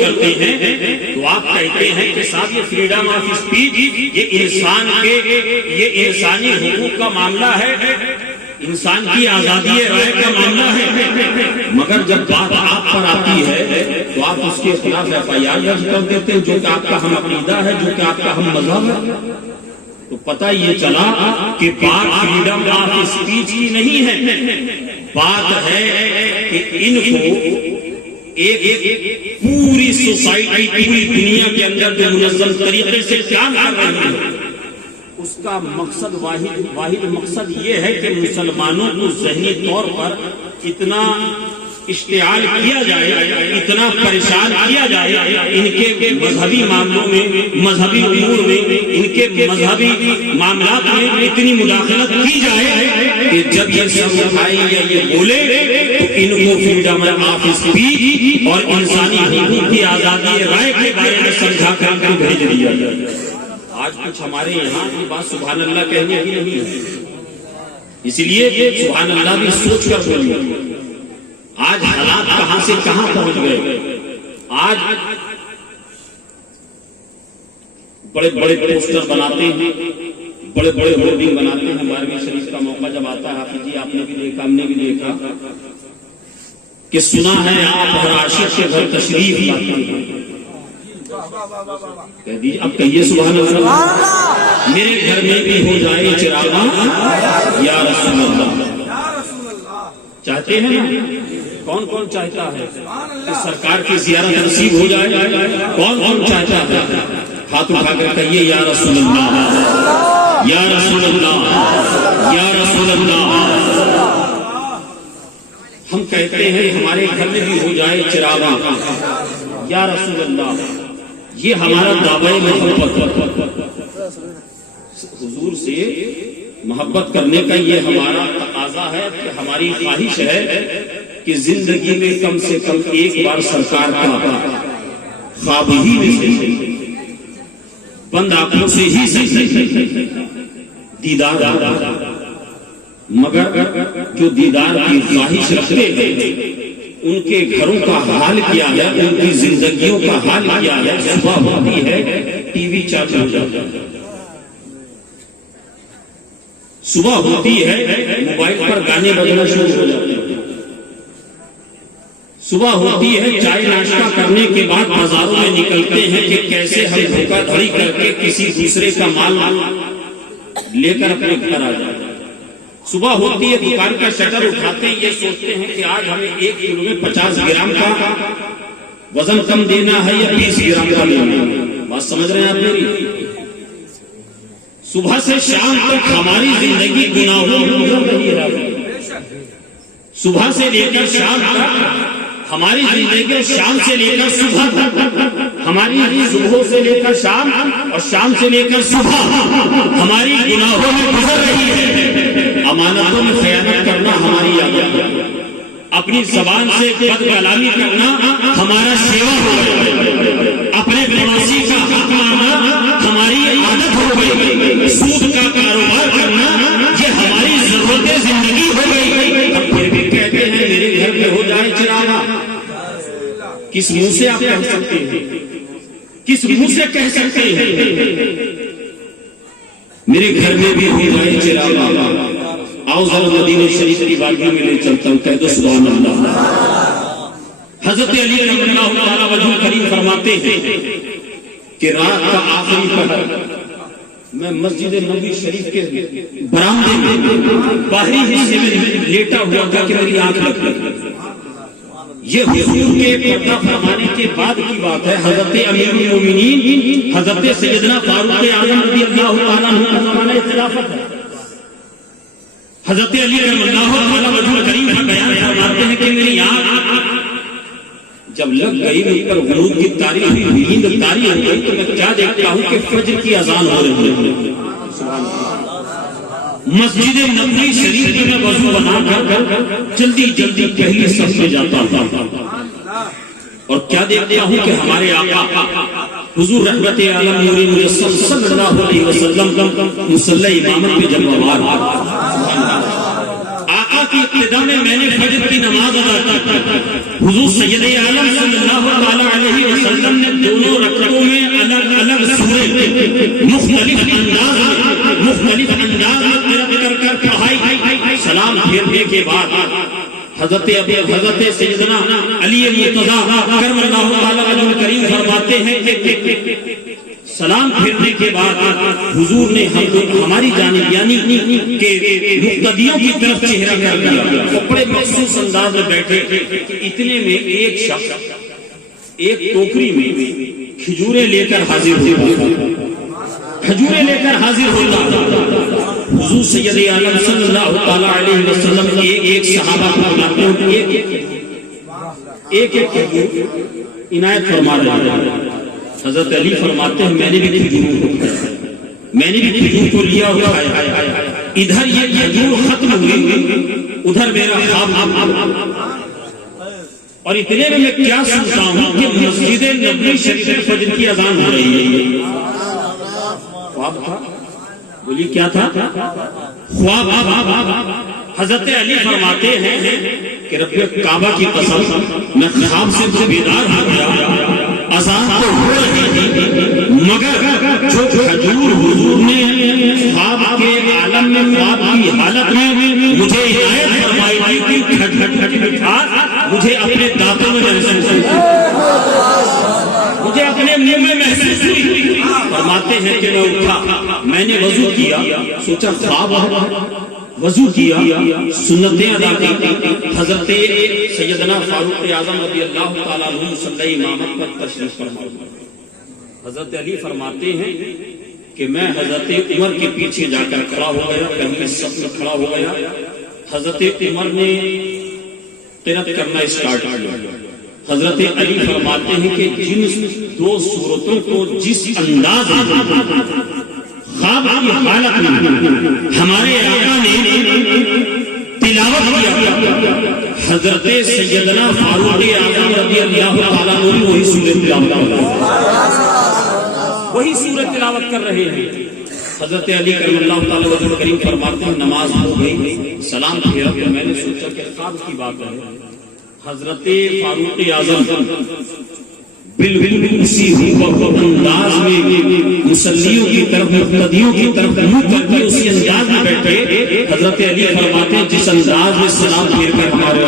کرتے ہیں، تو آپ کہتے ہیں کہ صاحب یہ فریڈم آف اسپیچ، یہ انسانی حقوق کا معاملہ ہے، انسان کی آزادی رائے کا معاملہ ہے، مگر جب بات آپ پر آتی ہے تو آپ اس کے خلاف FIR درج کر دیتے ہیں، جو کہ آپ کا ہم عقیدہ ہے، جو کہ آپ کا ہم مذہب ہے۔ تو پتہ یہ چلا کہ بات فریڈم آف اسپیچ کی نہیں ہے، بات ہے کہ ان کو ایک پوری سوسائٹی، پوری دنیا کے اندر جو منظم طریقے سے کام کر رہی ہے، اس کا مقصد واحد مقصد یہ ہے کہ مسلمانوں کو ذہنی طور پر اتنا اشتعال کیا جائے، اتنا پریشان کیا جائے، ان کے مذہبی معاملوں میں، مذہبی امور میں، ان کے مذہبی معاملات میں اتنی مداخلت کی جائے کہ جب یہ سب اٹھائے یا یہ بولے تو ان کو فریڈم آف اسپیچ اور انسانی حقوق کی آزادی رائے کے بارے میں سمجھا کر کو بھیج دیا جائے۔ آج کچھ ہمارے یہاں کی بات سبحان اللہ کہنے ہی نہیں ہے، اس لیے سبحان اللہ بھی سوچ کر بولیے۔ آج حالات کہاں سے کہاں پہنچ گئے، آج بڑے بڑے پوسٹر بناتے ہیں، بڑے بڑے ہورڈنگ بناتے ہیں۔ 12ویں شریف کا موقع جب آتا ہے حافظ جی، آپ نے بھی دیکھا، ہم نے بھی دیکھا کہ سنا ہے آپ ہر عاشق کے گھر تشریف لاتے ہیں، کہہ دیجیے، اب کہیے سبحان اللہ۔ میرے گھر میں بھی ہو جائے چراغاں یا رسول اللہ۔ چاہتے ہیں نا؟ کون کون چاہتا ہے کہ سرکار کی زیارت نصیب ہو جائے؟ کون کون چاہتا ہے؟ ہاتھ اٹھا کر کہیے یا رسول اللہ، یا رسول اللہ، یا رسول اللہ۔ ہم کہتے ہیں ہمارے گھر میں بھی ہو جائے چراغاں یا رسول اللہ، یہ ہمارا دعوی محبت، حضور سے محبت کرنے کا یہ ہمارا تقاضا ہے کہ ہماری خواہش ہے کہ زندگی میں کم سے کم ایک بار سرکار کا خواب ہی میں سے بند آنکھوں سے ہی دیدار آ، مگر جو دیدار کی خواہش رکھتے ہیں ان کے گھروں کا حال کیا ہے، ان کی زندگیوں کا حال کیا ہے۔ صبح ہوتی ہے ٹی وی چالو ہو جاتا ہے، صبح ہوتی ہے موبائل پر گانے بجنا شروع ہو جاتے ہیں، صبح ہوتی ہے چائے ناشتہ کرنے کے بعد بازاروں میں نکلتے ہیں کہ کیسے ہم دھوکہ دھڑی کر کے کسی دوسرے کا مال لے کر اپنے گھر آ جائیں۔ صبح ہوتی ہے دکان کا شٹر اٹھاتے ہیں، یہ سوچتے ہیں کہ آج ہمیں 1 کلو میں 50 گرام کا وزن کم دینا ہے یا 20 گرام کا لینا ہے۔ بات سمجھ رہے ہیں آپ میری؟ صبح سے شام تک ہماری زندگی گناہوں میں گزر رہی ہے، صبح سے لے کر شام تک ہماری زندگی، اور شام سے لے کر صبح تک ہماری، صبح سے لے کر شام اور شام سے لے کر صبح ہماری گناہوں میں گزر رہی ہے۔ امانتوں میں خیانت کرنا ہماری عادت ہے، اپنی زبان سے بد کلامی کرنا ہمارا شیوا ہو گیا، اپنے پڑوسی کا حق ماننا ہماری عادت ہو گئی، سود کا کاروبار کرنا یہ ہماری ضرورت زندگی ہو گئی۔ ہم پھر بھی کہتے ہیں میرے گھر میں ہو جائے چراغاں۔ کس منہ سے آپ کہہ سکتے ہیں؟ کس منہ سے کہہ سکتے ہیں میرے گھر میں بھی ہو جائے چراغاں؟ آؤ ذرا مدینہ شریف کی وادیوں میں لے چلتا ہوں، کہہ دو سبحان اللہ۔ حضرت علی رضی اللہ تعالی عنہ کریم فرماتے ہیں کہ رات کا آخری پہر میں مسجد نبوی شریف کے برآمدے میں باہری حصے میں لیٹا ہوا تھا کہ میری آنکھ لگ گئی۔ یہ حضور کے پردہ فرمانے کے بعد کی بات ہے۔ حضرت امیر المومنین حضرت سیدنا فاروق اعظم رضی اللہ تعالیٰ عنہ کا زمانہ خلافت ہے۔ حضرت علی رضی اللہ تعالیٰ عنہ کریم کا بیان فرماتے ہیں کہ میری آنکھ جب لگ گئی، میرے پر غروب کی تاریخ ہوئی، نیند طاری ہو گئی، تو میں کیا دیکھتا ہوں کہ فجر کی اذان ہو رہی ہے۔ مسجد نبوی شریف میں میں وضو بنا کر جلدی جلدی پہلی صف میں جاتا ہوں اور کیا دیکھتا ہوں کہ ہمارے آقا حضور رحمت عالم نور مجسم صلی اللہ علیہ وسلم مصلی امامت پہ جمع آقا کی ابتدا میں نے فجر کی نماز ادا کی۔ حضور سید عالم صلی اللہ علیہ وسلم نے دونوں رکعتوں میں الگ الگ سورے مختلف انداز میں کر پڑھائی۔ سلام پھیرنے کے بعد حضرت سیدنا علی مرتضیٰ کرم اللہ تعالی عنہ کریم فرماتے ہیں کہ سلام پھیرنے کے بعد حضور نے ہماری جانب یعنی کہ مقتدیوں کی طرف چہرہ کر دیا، کپڑے مخصوص انداز میں بیٹھے۔ اتنے میں ایک شخص ایک ٹوکری میں کھجوریں لے کر حاضر ہوتا۔ حضور سید عالم صلی اللہ تعالی علیہ وسلم ایک صحابہ کو بلاتے ہیں، ایک عنایت فرما رہے ہیں۔ حضرت علی فرماتے ہیں میں نے بھی کھجور کو لیا اور کھایا۔ ادھر یہ کھجور ختم ہوئی، ادھر میرا خواب، اور اتنے میں کیا سنتا ہوں کہ مسجد نبوی شریف میں فجر کی اذان ہو رہی ہے۔ خواب تھا، بولیے کیا تھا؟ خواب۔ حضرت علی فرماتے ہیں کہ رب کعبہ کی قسم میں خواب سے بیدار ہو گیا، اذان تو ہو رہی تھی، مگر جو کھجور حضور نے خواب کے عالم میں خواب کی حالت میں مجھے عنایت فرمائی تھی کہ کھٹ کھٹ کھٹ مٹھاس مجھے اپنے دانتوں میں محسوس ہوئی، مجھے اپنے منہ میں محسوس میں نے وضو کیا، سوچا خواب ہے، وضو کیا، سنتیں ادا کی، حضرت سیدنا فاروق اعظم رضی اللہ تعالیٰ عنہ مصلی امامت پر تشریف فرما۔ حضرت علی فرماتے ہیں کہ میں حضرت عمر کے پیچھے جا کر کھڑا ہو گیا، پہلے صف میں کھڑا ہو گیا۔ حضرت عمر نے قرات کرنا اسٹارٹ کیا۔ حضرت علی فرماتے ہیں کہ جن دو صورتوں کو جس انداز خواب کی حالت میں ہمارے آقا نے تلاوت کیا، حضرت سیدنا فاروق اعظم رضی اللہ تعالیٰ عنہ وہی سورت تلاوت کر رہے ہیں۔ حضرت علی کرم اللہ تعالیٰ وجہ کریم فرماتے ہیں نماز ہو گئی، سلام پھیرا، تو میں نے سوچا کہ خواب کی بات ہے۔ حضرت فاروق اعظم بالکل اسی انداز میں مصلیوں کی طرف، مقتدیوں کی طرف منہ کر کے اسی انداز میں بیٹھے۔ حضرت علی فرماتے ہیں جس انداز میں سلام پھیر کر ہمارے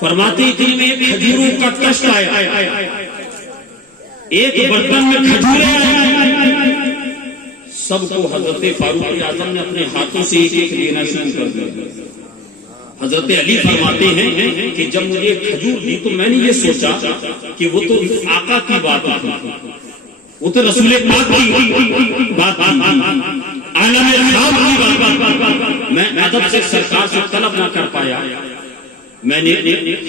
فرماتے دل میں کھجوروں کا کشت آیا، ایک برتن میں کھجوریں آئے، سب کو حضرت فاروق اعظم نے اپنے ہاتھوں سے ایک ایک لینا شروع کر دیا۔ حضرت علی فرماتے ہیں کہ جب مجھے کھجور دی تو میں نے یہ سوچا کہ وہ تو آقا کی بات تھی، وہ تو رسول پاک کی بات تھی، عالم خواب کی بات۔ میں ادب سے سرکار سے طلب نہ کر پایا۔ میں نے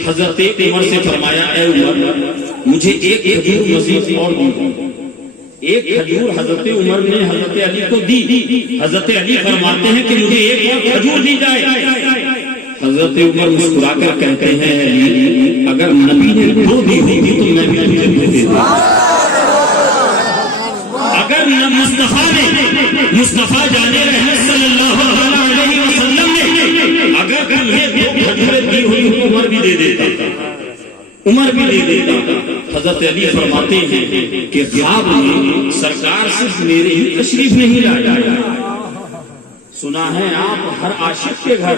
حضرت عمر سے فرمایا اے عمر مجھے ایک کھجور مزید اور دی۔ ایک کھجور حضرت عمر نے حضرت علی کو دی۔ حضرت علی فرماتے ہیں کہ مجھے ایک اور کھجور دی جائے۔ حضرت عمر مسکرا کر کہتے ہیں اگر نبی نے دو دی ہوگی تو میں بھی تجھے دو دے دوں۔ اگر مصطفیٰ جانے رحمت صلی اللہ علیہ وسلم نے اگر تمہیں دو کھجوریں دی ہوئی تو عمر بھی دے دیتا، عمر بھی دے دیتا۔ حضرت علی فرماتے ہیں کہ خواب میں سرکار صرف میرے ہی تشریف نہیں لایا، سنا ہے آپ ہر عاشق کے گھر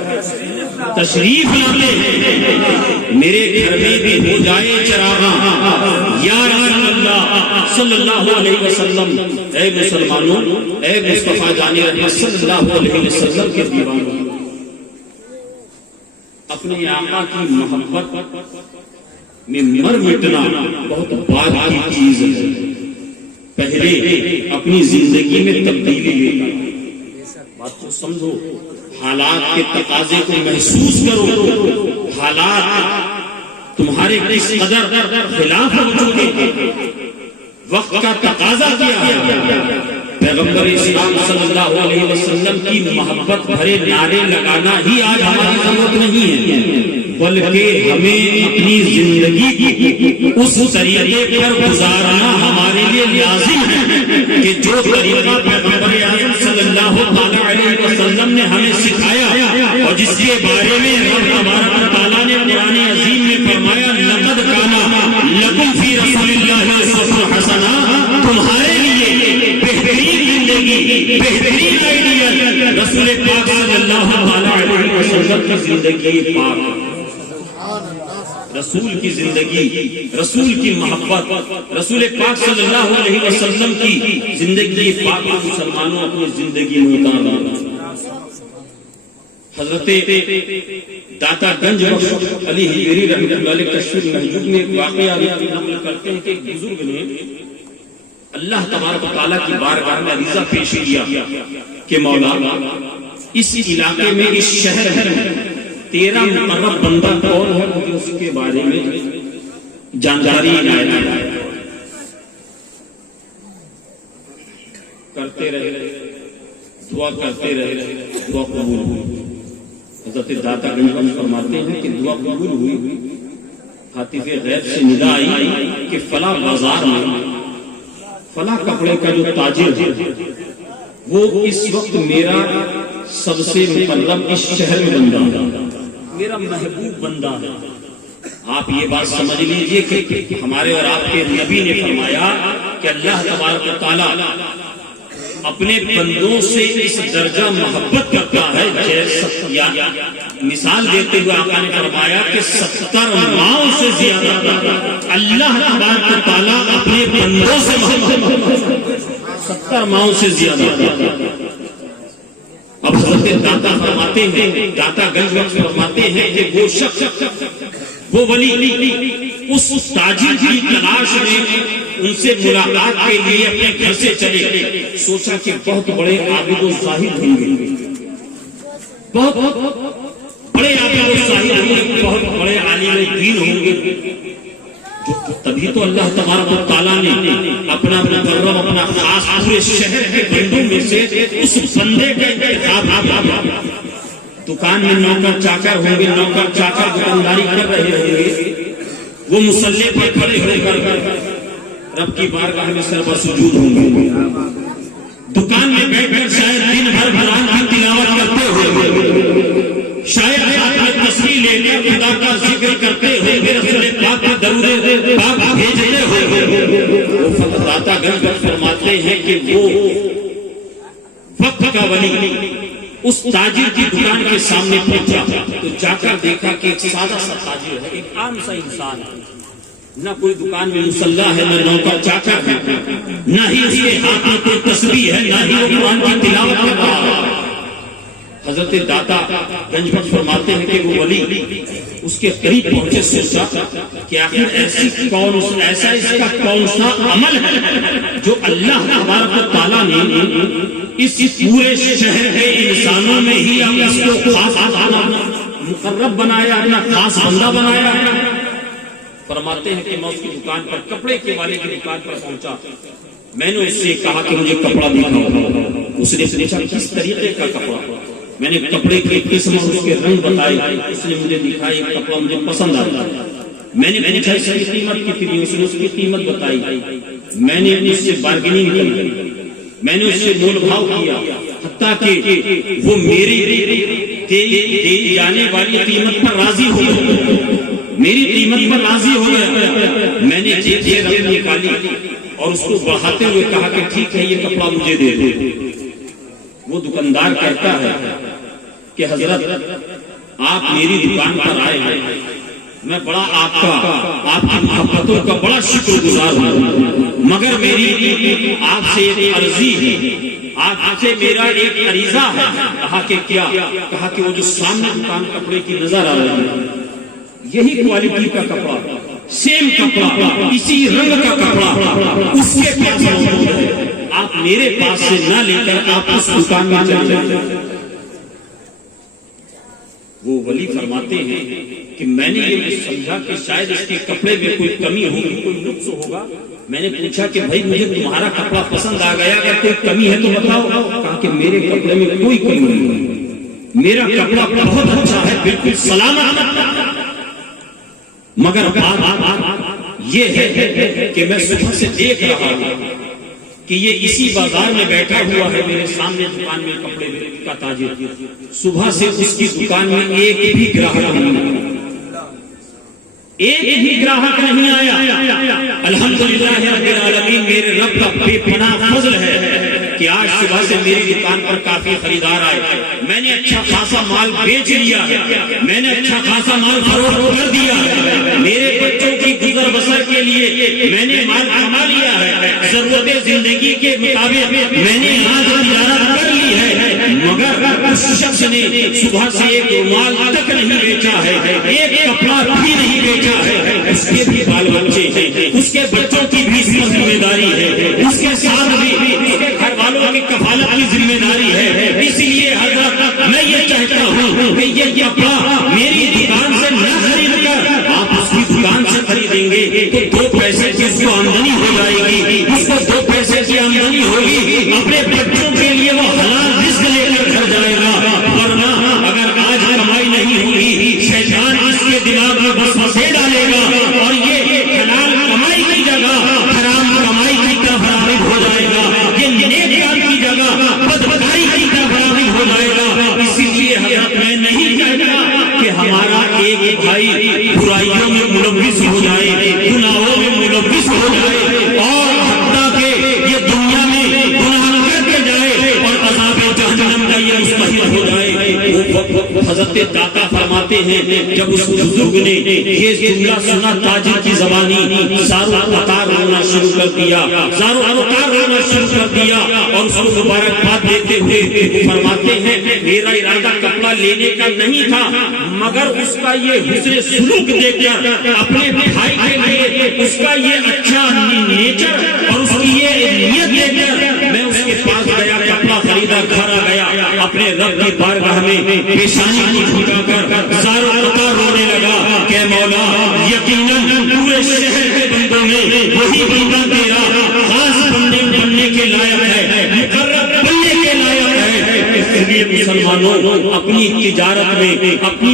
تشریف لاتے ہیں، میرے گھر میں بھی ہو جائے چراغاں یا رسول اللہ صلی اللہ علیہ وسلم۔ اے مسلمانوں، اے مصطفیٰ جان رحمت صلی اللہ علیہ وسلم کے دیوانوں، اپنے آقا کی محبت میں مر مٹنا بہت بعد کی چیز ہے۔ پہلے اپنی زندگی میں تبدیلی لے کر بات کو سمجھو، حالات کے تقاضے کو محسوس کرو، حالات تمہارے کس قدر خلاف ہو چکے، وقت کا تقاضا کیا۔ پیغمبر اسلام صلی اللہ علیہ وسلم کی محبت بھرے نعرے لگانا ہی آج ہماری ضرورت نہیں ہے، بلکہ ہمیں اپنی زندگی اس طریقے پر گزارنا ہمارے لیے لازم ہے کہ جو طریقہ پیغمبر اعظم صلی اللہ علیہ وسلم نے ہمیں سکھایا اور جس کے بارے میں رب تبارک و تعالیٰ نے قرآن عظیم میں فرمایا لقد کان لکم فی رسول اللہ اسوۃ حسنہ، تمہارے لیے بہترین زندگی، بہترین آئیڈیل رسول پاک صلی اللہ علیہ وسلم کی زندگی پاک، رسول کی زندگی، رسول کی محبت، رسول پاک صلی اللہ علیہ وسلم کی زندگی پاک کو مسلمانوں اپنی زندگی میں اتارنا۔ حضرت داتا گنج بخش علی ہجویری رحمۃ اللہ علیہ کشف المحجوب میں ایک واقعہ نقل کرتے ہیں کہ ایک بزرگ نے اللہ تبارک و تعالیٰ کی بارگاہ میں عریضہ پیش کیا کہ مولا اس علاقے میں، اس شہر میں تیرا مقرب بندہ کون ہے، مجھے اس کے بارے میں جانکاری عنایت کرتے رہے، دعا کرتے رہے، دعا قبول ہوئی۔ حضرت داتا گنج بخش فرماتے ہیں کہ دعا قبول ہوئی، ہاتف غیب سے ندا آئی کہ فلاں بازار میں فلاں کپڑے کا جو تاجر ہے وہ اس وقت میرا سب سے مقرب اس شہر میں بندہ ہے، میرا محبوب بندہ ہے۔ آپ یہ بات سمجھ لیجئے کہ ہمارے اور آپ کے نبی نے فرمایا کہ اللہ تبارک و تعالیٰ اپنے بندوں سے اس درجہ محبت کرتا ہے جیسا مثال دیتے ہوئے آقا نے فرمایا کہ 70 ماؤں سے زیادہ اللہ تبارک و تعالیٰ اپنے بندوں سے محبت 70 ماؤں سے زیادہ. اب حضرت داتا فرماتے ہیں، داتا گنج بخش فرماتے ہیں کہ وہ شخص، وہ ولی اس تاجر کی تلاش میں ان سے ملاقات کے لیے اپنے گھر سے چلے. سوچا کہ بہت بڑے عابد و زاہد ہوں گے، بہت بڑے عابد و زاہد ہوں گے، بہت بڑے عالم دین ہوں گے. تبھی تو اللہ تبارک و تعالیٰ نے اپنا مقرب، اپنا خاص پورے شہر کے بندوں میں سے اس بندے کا انتخاب. دکان میں نوکر چاکر ہوں گے، نوکر چاکر دکانداری کر رہے ہوں گے، وہ مصلی پر کھڑے ہو کر رب کی بارگاہ میں سر پر سجود ہوں گے. دکان میں بیٹھ کر شاید دن بھر قرآن کی تلاوت کرتے ہوئے، شاید ہاتھ میں تسبیح لے کر خدا کا ذکر کرتے ہوئے، رسول پاک کا درود پاک بھیجتے ہوئے، وہ فقط داتا گنج بخش فرماتے ہیں کہ وہ وقت کا ولی اس تاجر کی دکان کے سامنے پہنچا تو جا کر دیکھا کہ ایک سادہ سا تاجر ہے، ایک عام سا انسان ہے، نہ کوئی دکان میں مصلی ہے، نہ نوکر چاکر ہے، نہ ہی اس کے ہاتھ میں کوئی تسبیح ہے، نہ ہی وہ قرآن کی تلاوت کر رہا ہے. حضرت داتا گنج بخش فرماتے ہیں کہ وہ ولی اس کے قریب پہنچے، سوچا کہ آخر ایسا اس کا کون سا عمل ہے جو اللہ تبارک و تعالیٰ نے اس پورے شہر کے انسانوں میں ہی اس کو خاص مقرب بنایا، اپنا خاص بندہ بنایا ہے. فرماتے ہیں کہ میں اس کی دکان پر، کپڑے کے والے کی دکان پر پہنچا. میں نے اس سے کہا کہ مجھے کپڑا دکھاؤ. اس نے پوچھا کس طریقے کا کپڑا؟ میں نے کپڑے کی قسم اور اس کے رنگ بتائے. اس نے مجھے دکھائی کپڑا مجھے پسند آیا. میں نے پوچھا اس کی قیمت کتنی؟ اس نے اس کی قیمت بتائی. میں نے اس سے بارگیننگ کی، میں نے اس سے مول بھاؤ کیا، حتیٰ کہ وہ میری دی جانے والی قیمت پر راضی ہو گیا، میری قیمت پر راضی ہو گیا. میں نے جیب سے رقم نکالی اور اس کو بڑھاتے ہوئے کہا کہ ٹھیک ہے یہ کپڑا مجھے دے دے. وہ دکاندار کہتا ہے کہ حضرت آپ میری دکان پر آئے ہیں، میں بڑا آپ کی محبتوں کا بڑا شکر گزار ہوں، مگر میری آپ سے ایک عرضی ہے، آپ سے میرا ایک عریضہ ہے. کہا کہ کیا؟ کہا کہ وہ جو سامنے دکان کپڑے کی نظر آ رہی ہے، یہی کوالٹی کا کپڑا، سیم کپڑا، اسی رنگ کا کپڑا اس کے پاس موجود ہے. آپ میرے پاس سے نہ لے کر آپ اس دکان میں چلے جائیں. وہ ولی فرماتے ہیں کہ میں نے یہ سمجھا کہ شاید اس کے کپڑے میں کوئی کمی ہوگی، کوئی نقص ہوگا. میں نے پوچھا کہ بھائی مجھے تمہارا کپڑا پسند آ گیا، اگر کوئی کمی ہے تو بتاؤ. کہا کہ میرے کپڑے میں کوئی کمی نہیں، میرا کپڑا بہت اچھا ہے، بالکل سلامت. مگر بات یہ ہے کہ میں صبح سے دیکھ رہا ہوں کہ یہ اسی بازار میں بیٹھا ہوا ہے، میرے سامنے دکان میں کپڑے کا تاجر، صبح سے اس کی دکان میں ایک بھی گراہک نہیں، ایک بھی گراہک نہیں آیا. الحمدللہ رب العالمین، میرے رب کا بے پناہ فضل ہے کہ آج صبح سے میری دکان پر کافی خریدار آئے. میں نے اچھا خاصا مال بیچ لیا، میں نے اچھا خاصا مال فروخت کر دیا، میرے بچوں کی گزر بسر کے لیے میں نے مال کما لیا ہے، ضرورت زندگی کے مطابق میں نے آج تجارت کر لی ہے. مگر اس شخص نے صبح سے ایک رومال تک نہیں بیچا ہے، ایک کپڑا بھی نہیں بیچا ہے. اس کے بھی بال بچے ہیں، اس کے بچوں کی بھی ذمہ داری ہے، اس کے ساتھ بھی اس کے گھر والوں کی کفالت کی ذمہ داری ہے. اس لیے حضرت میں یہ چاہتا ہوں کہ یہ کپڑا میری دکان سے نہ خرید کر آپ اس کی دکان سے خریدیں گے تو 2 پیسے کی اس کو آمدنی ہو جائے گی، اس کو 2 پیسے کی آمدنی ہوگی، اپنے بچوں کے لیے وہ حلال رزق لے کر گھر جائے گا. ورنہ اگر آج کمائی نہیں ہوگی، شیطان اس کے دماغ میں وسوسے ڈالے گا اور یہ حلال کمائی کی جگہ حرام کمائی کی طرف راغب ہو جائے گا، یہ نیک کام کی جگہ بدکاری کی طرف راغب ہو جائے گا. اسی لیے حضرت میں نہیں کہتا حضرت داتا فرماتے ہیں جب اس بزرگ نے یہ جملہ سنا تاجر کی زبانی، زاروں قطار رونا شروع کر دیا، زاروں قطار رونا شروع کر دیا، اور اس کو مبارکباد دیتے ہوئے فرماتے ہیں میرا ارادہ کپڑا لینے کا نہیں تھا، مگر اس کا یہ حسن سلوک دیکھ کر اپنے بھائی کے لیے اس کا یہ اچھا نیچر اور اس کی یہ نیت دیکھ کر میں اس کے پاس گیا، کپڑا خریدا، گھر آ گیا، اپنے رب کی بارگاہ میں پیشانی کو جھکا کر زاروں قطار رونے لگا کہ مولا یقیناً پورے شہر کے بندوں میں وہی بندہ تیرا خاص بندے بننے کے لائق ہے، مقرب بننے کے لائق ہے۔ اس لیے مسلمانوں اپنی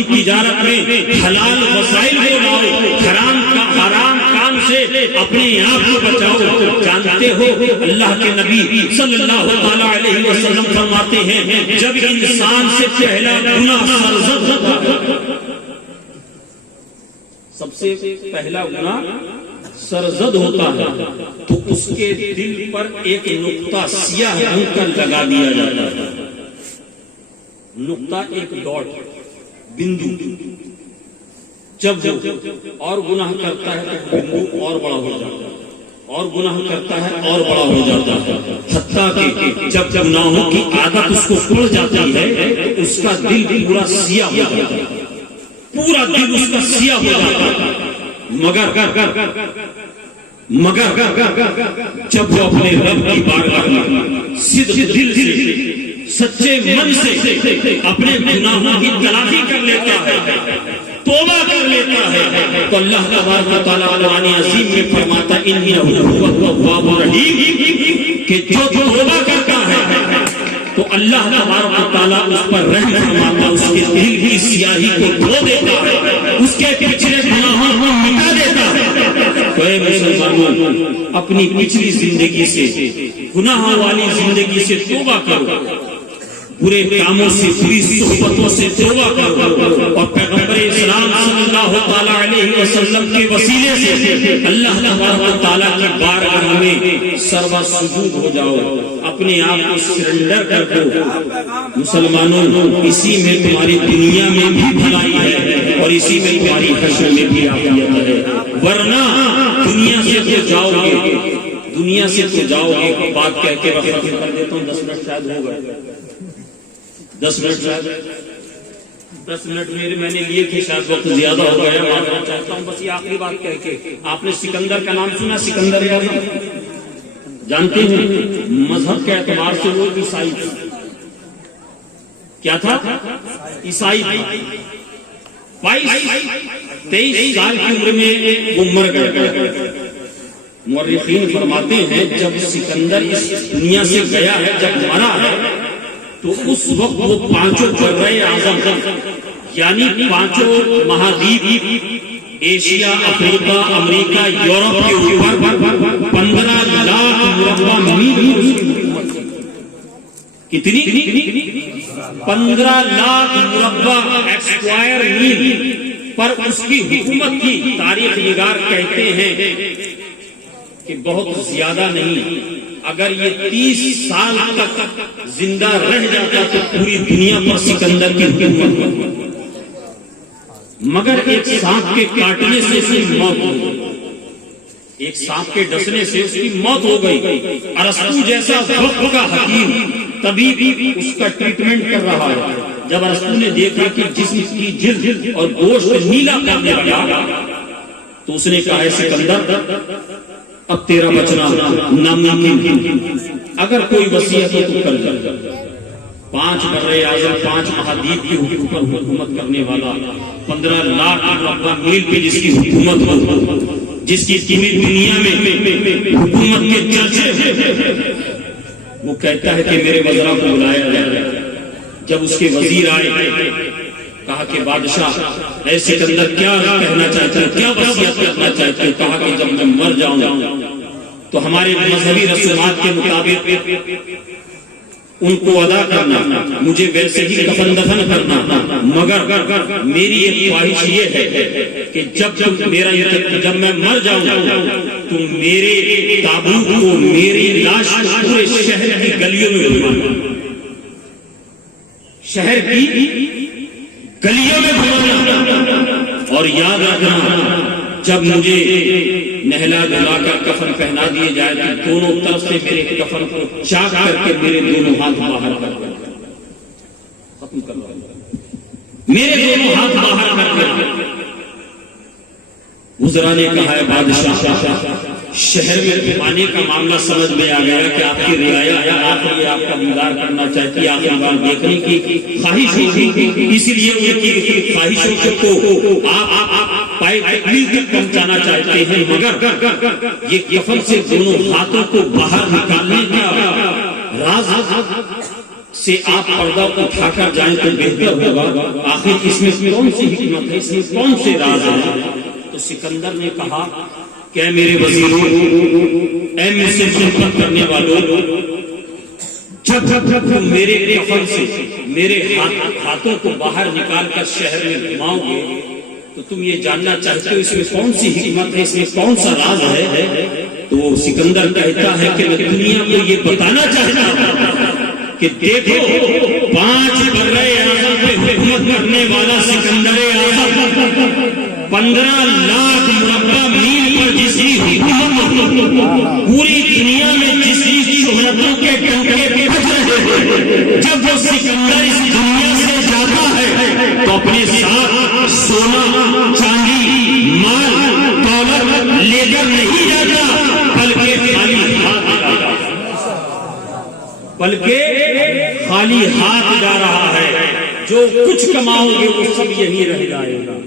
تجارت میں حلال وسائل کو لاؤ، حرام کام سے اپنے آپ کو بچاؤ۔ جانتے ہو اللہ کے نبی صلی اللہ تعالی علیہ وسلم فرماتے ہیں جب انسان سے پہلا گناہ سرزد ہوتا ہے، سب سے پہلا گناہ سرزد ہوتا ہے تو اس کے دل پر ایک نقطہ سیاہ رنگ کا لگا دیا جاتا ہے، نقطہ ایک ڈاٹ بندو۔ جب اور گناہ کرتا ہے تو بندو اور بڑا ہو جاتا ہے، اور گناہ کرتا ہے اور بڑا ہو جاتا ہے، حتیٰ کہ جب گناہوں کی عادت اس کو پڑ جاتی ہے تو اس کا دل پورا سیاہ ہو جاتا ہے، پورا دل اس کا سیاہ ہو جاتا ہے۔ مگر جب وہ اپنے رب کی بارگاہ میں صدق دل سے سچے من سے اپنے گناہوں کی تلافی کر لیتا ہے، توبہ کر لیتا ہے، تو اللہ تبارک و تعالیٰ قرآن عظیم میں فرماتا انہ هو التواب الرحیم کہ جو توبہ کرتا ہے تو اللہ تبارک و تعالیٰ اس پر رحم فرماتا، اس کے دل کی سیاہی کو دھو دیتا ہے، اس کے پچھلے گناہوں کو مٹا دیتا ہے۔ تو اے مسلمانوں اپنی پچھلی زندگی سے، گناہوں والی زندگی سے توبہ کرو، برے کاموں سے، بری صحبتوں سے توبہ کرو، اور پیغمبر اسلام صلی اللہ تعالیٰ علیہ وسلم کے وسیلے سے اللہ تبارک و تعالیٰ کی بارگاہ میں سروا سجود ہو جاؤ، اپنے آپ کو سرنڈر کر دو۔ مسلمانوں اسی میں تمہاری دنیا میں بھی بھلائی ہے اور اسی میں تمہاری حشر میں بھی عافیت ہے، ورنہ دنیا سے تو جاؤ گے۔ بات کہہ کے وقت ختم کر دیتا ہوں، 10 منٹ شاید ہو گئے، 10 منٹ میں نے لیے تھے، شاید وقت زیادہ ہو گیا، معذرت چاہتا ہوں۔ بس یہ آخری بات کہہ کے، آپ نے سکندر کا نام سنا؟ سکندر اعظم جانتے ہیں؟ مذہب کے اعتبار سے وہ عیسائی کیا تھا؟ عیسائی 23 سال کی عمر میں وہ مر گئے۔ مورخین فرماتے ہیں جب سکندر اس دنیا سے گیا ہے، جب مرا ہے، تو اس وقت وہ 5 برّ اعظم یعنی 5 مہادیپ، ایشیا، افریقہ، امریکہ، یورپ کے اوپر 15 لاکھ مربع میل، کتنی 15 لاکھ مربع اسکوائر میل پر اس کی حکومت کی تاریخ نگار کہتے ہیں کہ بہت زیادہ نہیں، اگر یہ 30 سال تک زندہ رہ جاتا تو پوری دنیا پر سکندر کی حکومت، مگر ایک سانپ کے کاٹنے سے اس کی موت ہو گئی، ایک سانپ کے ڈسنے سے اس کی موت ہو گئی۔ ارسطو جیسا وقت کا حکیم طبیب اس کا ٹریٹمنٹ کر رہا ہے، جب ارسطو نے دیکھا کہ جسم کی جلد اور گوشت نیلا کرنے لگا تو اس نے کہا سکندر اب تیرا بچنا ناممکن، اگر کوئی وصیت ہے تو کر جا۔ 5 برّ اعظم، 5 مہادیپ کے اوپر حکومت کرنے والا، 15 لاکھ مربع میل پہ جس کی حکومت ہو، جس کی پوری دنیا میں حکومت کے چرچے، وہ کہتا ہے کہ میرے وزراء کو بلایا جائے۔ جب اس کے وزیر آئے، کہا کہ بادشاہ اے سکندر کیا کہنا چاہتے ہیں، کیا وصیت کرنا چاہتے ہیں؟ کہا کہ جب میں مر جاؤں تو ہمارے مذہبی رسومات کے مطابق ان کو ادا کرنا، مجھے ویسے ہی کفن دفن کرنا، مگر میری ایک خواہش یہ ہے کہ جب میں مر جاؤں تو میرے تابوت کو، میری لاش کو پورے شہر کی گلیوں میں گھمانا، شہر کی گلیوں میں گھمانا، اور یاد رکھنا جب مجھے نہلا دھلا کر کفن پہنا دیے جائے تو دونوں طرف سے میرے کفن کو چاک کر کے میرے دونوں ہاتھ باہر کر دیں، ختم کر دیں، میرے دونوں ہاتھ باہر کر دیں۔ وزراء نے کہا ہے بادشاہ شہر میں گھمانے کا معاملہ سمجھ میں آ گیا کہ آپ کی رعایا ہے، آپ یہ آپ کا دیدار کرنا چاہتی ہے، آخری بار دیکھنے کی خواہش ہوگی، اسی لیے ان کی خواہشوں کو آپ پائے تکمیل تک پہنچانا چاہتے ہیں، مگر یہ کفن سے دونوں ہاتھوں کو باہر نکالنے کا راز سے آپ پردہ اٹھا کر جائیں تو بہتر ہوگا، آخر اس میں کون سی حکمت ہے، اس میں کون سے راز ہیں؟ تو سکندر نے کہا کہ اے میرے وزیروں، اے مجھ سے محبت کرنے والوں، جب تم میرے کفن سے میرے ہاتھوں کو باہر نکال کر شہر میں گھماؤ گے تو تم یہ جاننا چاہتے ہو اس میں کون سی حکمت ہے، اس میں کون سا راز ہے؟ تو سکندر کہتا ہے کہ میں دنیا کو یہ بتانا چاہتا ہوں کہ دیکھو 5 برے اعظم پہ حکومت کرنے والا سکندر اعظم 15 لاکھ مربع میل پر جسی حکومت پوری دنیا میں جسی شہرتوں کے ٹنکے بج رہے ہیں، جب وہ سکندر اس دنیا سے جاتا ہے تو اپنے ساتھ سونا چاندی مال دولت لے کر نہیں جاتا، بلکہ خالی ہاتھ جا رہا ہے۔ جو کچھ کماؤ گے وہ سب یہی رہ جائے گا،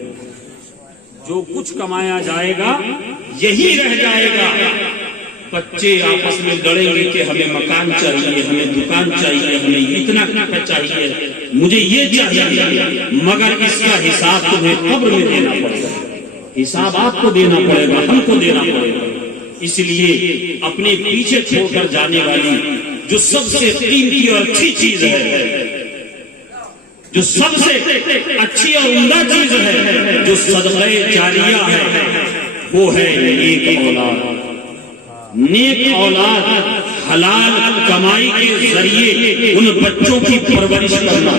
جو کچھ کمایا جائے گا یہی رہ جائے گا۔ بچے آپس میں لڑیں گے کہ ہمیں مکان چاہیے، ہمیں دکان چاہیے، ہمیں اتنا چاہیے، مجھے یہ چاہیے، مگر اس کا حساب تمہیں قبر میں دینا پڑے گا، حساب آپ کو دینا پڑے گا، ہم کو دینا پڑے گا۔ اس لیے اپنے پیچھے چھوڑ کر جانے والی جو سب سے قیمتی اور اچھی چیز ہے، جو سب سے اچھی اور عمدہ چیز ہے، جو صدقہ جاریہ ہے، وہ ہے نیک اولاد۔ نیک اولاد حلال کمائی کے ذریعے ان بچوں کی پرورش کرنا،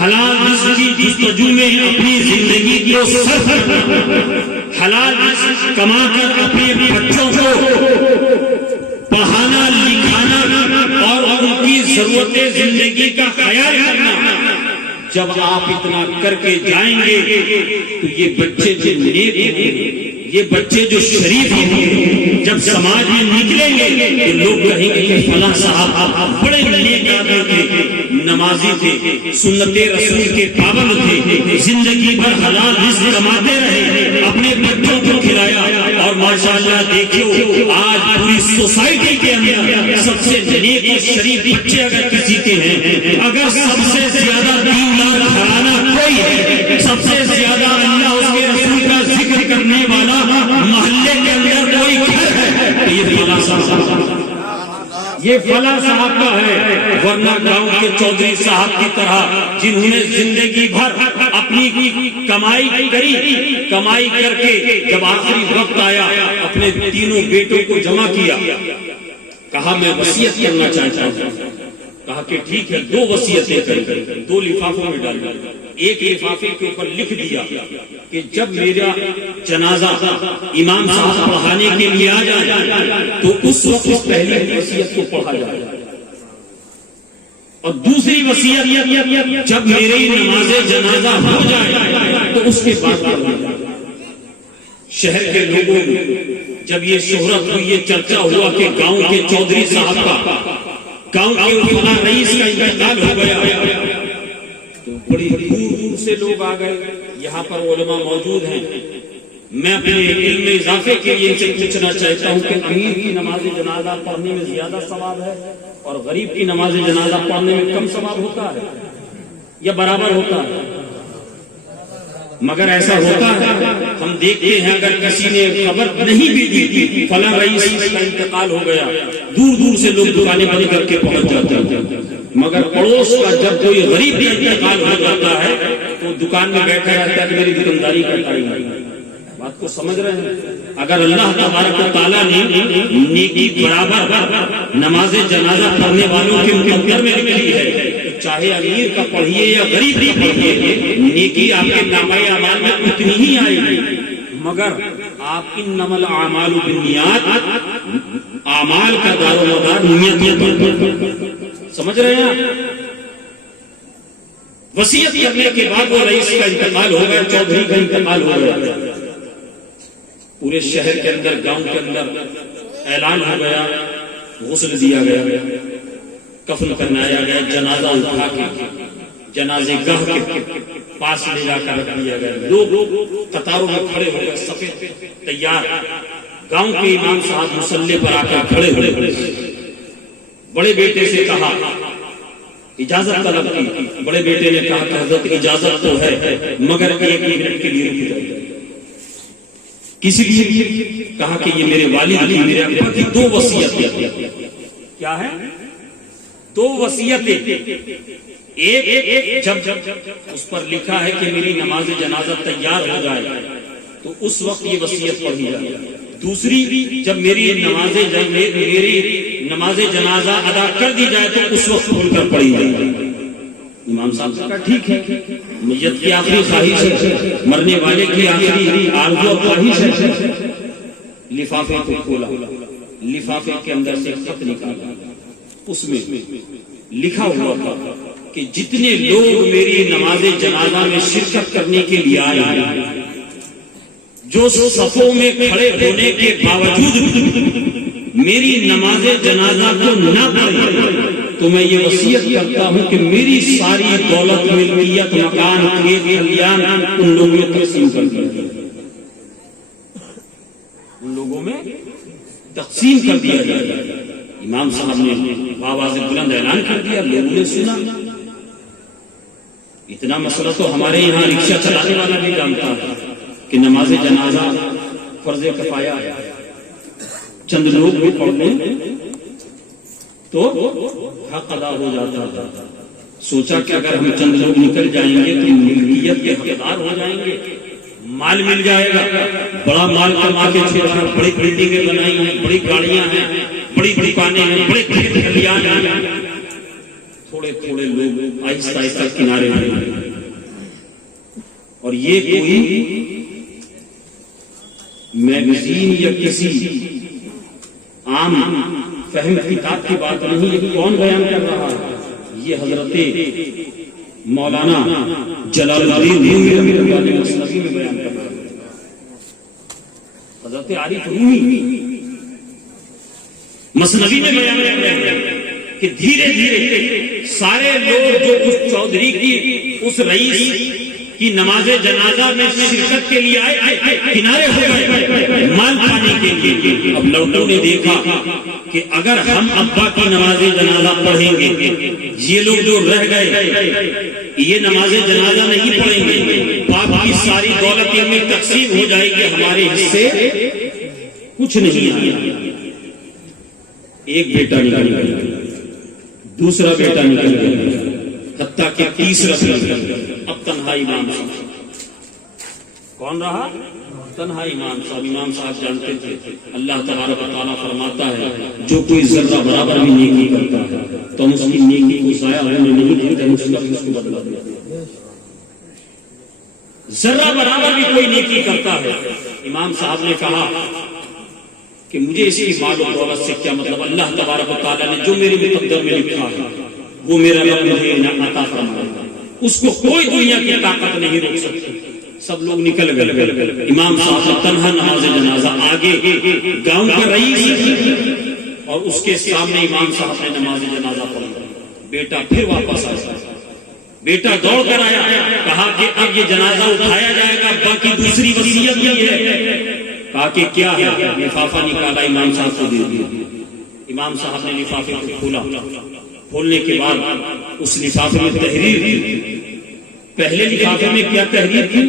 حلال رزق کی جستجو میں اپنی زندگی کو صرف کرنا، حلال رزق کما کر اپنے بچوں کو پڑھانا لکھانا اور ان کی ضرورت زندگی کا خیال کرنا۔ جب آپ اتنا کر کے جائیں گے تو یہ بچے جو نیک ہوں گے، یہ بچے جو شریف ہوں گے، جب سماج میں نکلیں گے تو لوگ کہیں گے کہ فلاں صاحب بڑے نیک آدمی تھے، نمازی تھے، سنت رسول کے پابند تھے، زندگی بھر حلال رزق کماتے رہے، اپنے بچوں کو کھلایا، اور ماشاءاللہ دیکھو آج پوری سوسائٹی کے اندر سب سے نیک اور شریف بچے اگر کسی کے ہیں، اگر سب سے زیادہ دیندار گھرانہ کوئی ہے، سب سے زیادہ اللہ اس کے رسول کا ذکر کرنے والا محلے کے اندر کوئی گھر ہے تو یہ فلاں صاحب، یہ فلاں صاحب کا ہے، ورنہ گاؤں کے چودھری صاحب کی طرح جنہوں نے زندگی بھر اپنی کمائی کری، کمائی کر کے جب آخری وقت آیا اپنے تینوں بیٹوں کو جمع کیا، کہا میں وصیت کرنا چاہتا ہوں، کہا کہ ٹھیک ہے 2 وصیتیں کریں، 2 لفافوں میں ڈال دیں۔ ایک لفافے کے اوپر لکھ دیا کہ جب میرا جنازہ امام صاحب پڑھانے کے لیے آ جائے تو اس وقت پہلی وصیت کو پڑھا جائے، اور دوسری وصیت جب میری نماز جنازہ ہو جائے تو اس کے بعد پڑھا جائے۔ شہر کے لوگوں میں جب یہ شہرت ہوئی، یہ چرچا ہوا کہ گاؤں کے چودھری صاحب کا، گاؤں کے فلاں رئیس کا انتقال ہو گیا، تو بڑی دور سے لوگ آ گئے، یہاں پر علماء موجود ہیں۔ میں اپنے علم میں اضافے کے لیے ان سے پوچھنا چاہتا ہوں کہ امیر کی نماز جنازہ پڑھنے میں زیادہ ثواب ہے اور غریب کی نماز جنازہ پڑھنے میں کم ثواب ہوتا ہے یا برابر ہوتا ہے؟ مگر ایسا ہوتا ہے، ہم دیکھتے ہیں اگر کسی نے خبر نہیں بھی دی فلاں رئیس کا انتقال ہو گیا، دور دور سے لوگ دکانیں بند کر کے پہنچ جاتے ہیں، مگر پڑوس کا جب کوئی غریب کا انتقال ہو جاتا ہے تو دکان میں بیٹھا رہتا ہے کہ میری دکانداری کا ٹائم ہے۔ بات کو سمجھ رہے ہیں؟ اگر اللہ تبارک و تعالیٰ نے نیکی برابر نماز جنازہ پڑھنے والوں کے مقدر میں لکھی ہے چاہے امیر کا پڑھیے یا غریب کا پڑھیے، نیکی آپ کے نامۂ اعمال میں اتنی ہی آئے گی، مگر آپ انما الاعمال بالنیات، اعمال کا دار و مدار نیت پر، سمجھ رہے ہیں؟ وصیت کرنے کے بعد وہ رئیس کا انتقال ہو گیا، چودھری کا انتقال ہو گیا، پورے شہر کے اندر، گاؤں کے اندر اعلان ہو گیا، غسل دیا گیا، کفن کرنایا گیا، جنازہ اٹھا کے جنازے گاہ کے پاس لے جا کر رکھ دیا گیا، لوگ قطاروں میں کھڑے ہو گئے، سفید تیار، گاؤں کے امام صاحب مصلی پر آ کر کھڑے ہوئے، بڑے بیٹے سے کہا، اجازت طلب کی، بڑے بیٹے نے کہا کہ حضرت اجازت تو ہے مگر ایک منٹ کے لیے رک جائیے، کسی لیے؟ کہا کہ یہ میرے والد کی، میرے ابا کی دو وصیتیں، کیا ہے؟ دو وصیتیں، ایک جب اس پر لکھا ہے کہ میری نماز جنازہ تیار ہو جائے تو اس وقت یہ وصیت پڑھی جائے، دوسری جب میری نماز جنازہ ادا کر دی جائے تو اس وقت کھول کر پڑھی جائے۔ امام صاحب نے کہا ٹھیک ہے، میت کی آخری خواہش ہے، مرنے والے کی آخری آرزو اور خواہش ہے۔ لفافے کو کھولا، لفافے کے اندر سے خط نکالا، اس میں لکھا ہوا تھا کہ جتنے لوگ میری نماز جنازہ میں شرکت کرنے کے لیے آئے ہیں، جو صفوں میں کھڑے ہونے کے باوجود میری نماز جنازہ کو نہ پڑھے تو میں یہ وصیت کرتا ہوں کہ میری ساری دولت، ملکیت، مکان، کھیت کھلیان ان لوگوں میں تقسیم کر دیا جائے، ان لوگوں میں تقسیم کر دیا جائے۔ امام صاحب نے آواز بلند اعلان کر دیا، لوگوں نے سنا۔ اتنا مسئلہ تو ہمارے یہاں رکشہ چلانے والا بھی جانتا ہے کہ نماز جنازہ فرض کفایہ ہے، چند لوگ بھی پڑھ لیں تو حق ادا ہو جاتا ہے۔ سوچا کہ اگر ہم چند لوگ نکل جائیں گے تو ملکیت کے حقدار ہو جائیں گے، مال مل جائے گا، بڑا مال کما کے چھوڑا، بڑی بلڈنگیں بنائی ہیں، بڑی گاڑیاں ہیں، بڑی دکانیں ہیں، بڑے کھیت کھلیان ہیں۔ تھوڑے تھوڑے لوگ آہستہ آہستہ کنارے ہوئے اور یہ کوئی میگزین یا کسی عام فہم کتاب کی بات نہیں، یہ کون بیان کر رہا ہے؟ یہ حضرت مولانا جلال الدین رومی رحمۃ اللہ علیہ مسنوی میں بیان کر رہا ہے، حضرت عارف رومی مسنوی میں بیان کر رہے ہیں کہ دھیرے دھیرے سارے لوگ جو اس چودھری کی، اس رئیس کی نماز جنازہ میں شرکت کے لیے آئے کنارے ہو گئے مال پانے کے لیے۔ اب لوگوں نے دیکھا کہ اگر ہم ابا کی نماز جنازہ پڑھیں گے، یہ لوگ جو رہ گئے یہ نماز جنازہ نہیں پڑھیں گے، باپ کی ساری دولت ان میں تقسیم ہو جائے گی، ہمارے حصے کچھ نہیں آئے۔ ایک بیٹا نکل گیا، دوسرا بیٹا نکل گیا، حتیٰ کہ تیسرا بھی۔ اب تنہا امام صاحب، کون رہا؟ تنہا امام صاحب۔ امام صاحب جانتے تھے اللہ تبارک و تعالیٰ فرماتا ہے جو کوئی ذرہ برابر بھی نیکی کرتا ہے تو ہم اس کی نیکی کو ضائع ہونے نہیں دیتے، ہم اس کو بدلا دیتے ہیں۔ ذرہ برابر بھی کوئی نیکی کرتا ہے۔ امام صاحب نے کہا کہ مجھے اس کی مال و دولت سے کیا مطلب، اللہ تبارک و تعالیٰ نے جو میرے مقدر میں لکھا ہے وہ میرا رب مجھے عطا فرمائے گا، اس کو کوئی دنیا کی طاقت نہیں روک سکتی۔ سب لوگ نکل گئے، امام صاحب تنہا نماز جنازہ، آگے گاؤں کا رئیس اور اس کے سامنے امام صاحب نے نماز جنازہ پڑھی۔ بیٹا پھر واپس آیا، بیٹا دوڑ کر آیا، کہا کہ اب یہ جنازہ اٹھایا جائے گا، باقی دوسری وصیت بھی ہے۔ کہا کہ کیا ہے؟ لفافہ نکالا، امام صاحب کو دے دیا۔ امام صاحب نے لفافے کو کھولا، کھولنے کے بعد اس لفافے میں تحریر تھی۔ پہلے لفافے میں کیا تحریر تھی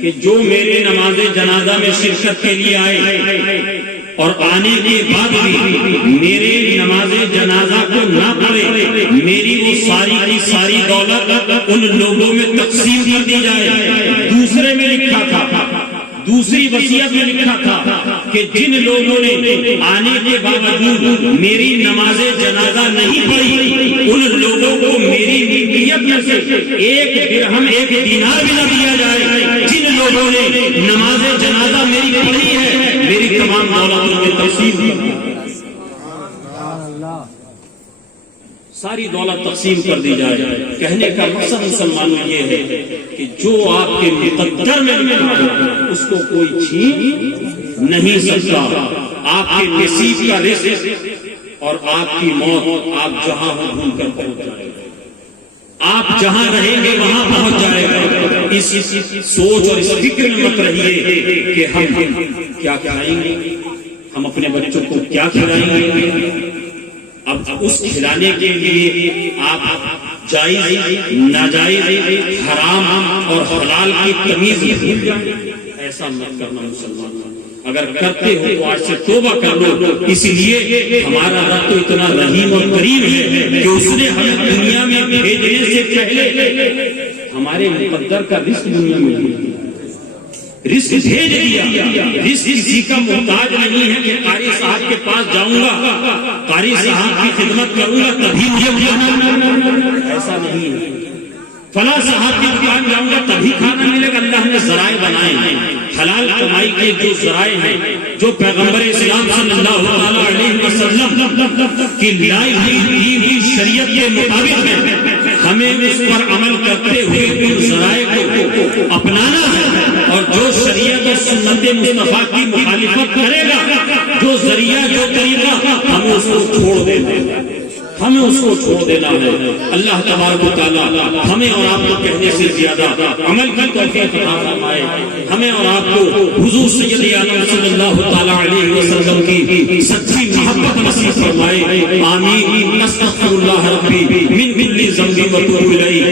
کہ جو میرے نماز جنازہ میں شرکت کے لیے آئے اور آنے کے بعد بھی میرے نماز جنازہ کو نہ پڑھے، میری وہ ساری کی ساری دولت ان لوگوں میں تقسیم کر دی جائے۔ دوسرے میں لکھا تھا، دوسری وصیت میں لکھا تھا کہ جن لوگوں نے آنے کے باوجود میری نماز جنازہ نہیں پڑھی ان لوگوں کو میری میری ملکیت میں سے ایک درہم ایک دینار بھی نہ دیا جائے، جن لوگوں نے نماز جنازہ میری پڑھی ہے میری تمام دولت میں تقسیم کرنا، ساری دولت تقسیم کر دی جائے۔ کہنے کا مقصد مسلمانوں یہ ہے کہ جو آپ کے مقدر میں لکھا ہے اس کو کوئی چھین نہیں سکتا۔ آپ کے نصیب کا رزق اور آپ کی موت آپ جہاں ہو بھول کر پہنچ جائے گا، آپ جہاں رہیں گے وہاں پہنچ جائے گا۔ اس سوچ اور اس فکر میں مت رہیے کہ ہم کیا کھلائیں گے، ہم اپنے بچوں کو کیا کھلائیں گے۔ اب اس کھلانے کے لیے آپ جائز ناجائز حرام اور حلال کی تمیز بھول جائیں، ایسا مت کرنا مسلمان۔ اگر کرتے ہو تو آج سے توبہ کر لو، اس لیے ہمارا رب تو اتنا رحیم اور کریم ہے کہ اس نے ہمیں دنیا میں بھیجنے سے پہلے ہمارے مقدر کا رزق دنیا میں رزق بھیج دیا۔ رزق کسی کا محتاج نہیں ہے کہ قاری صاحب کے پاس جاؤں گا، قاری صاحب کی خدمت کروں گا تبھی مجھے کھانا، ایسا نہیں ہے۔ فلاں صاحب کی دکان جاؤں گا تبھی کھانا ملے گا۔ اللہ نے ذرائع بنائے ہیں، حلال کمائی کے جو ذرائع ہیں، جو پیغمبر اسلام صلی اللہ علیہ وسلم کی لائی ہوئی شریعت کے مطابق ہے، ہمیں اس پر عمل کرتے ہوئے ان ذرائع کو اپنانا ہے، اور جو شریعت اور سنت مصطفیٰ کی مخالفت کرے گا، جو ذریعہ جو طریقہ، ہمیں اس کو چھوڑ دینا ہے، ہمیں اس کو چھوڑ دینا ہے۔ اللہ تبارک و تعالیٰ ہمیں اور آپ کو کہنے سے زیادہ عمل کی توفیق عطا فرمائے، ہمیں اور آپ کو حضور سید عالم صلی اللہ تعالیٰ علیہ وسلم کی سچی محبت نصیب فرمائے۔ آمین۔ استغفر اللہ ربی من کل ذنب واتوب الیہ۔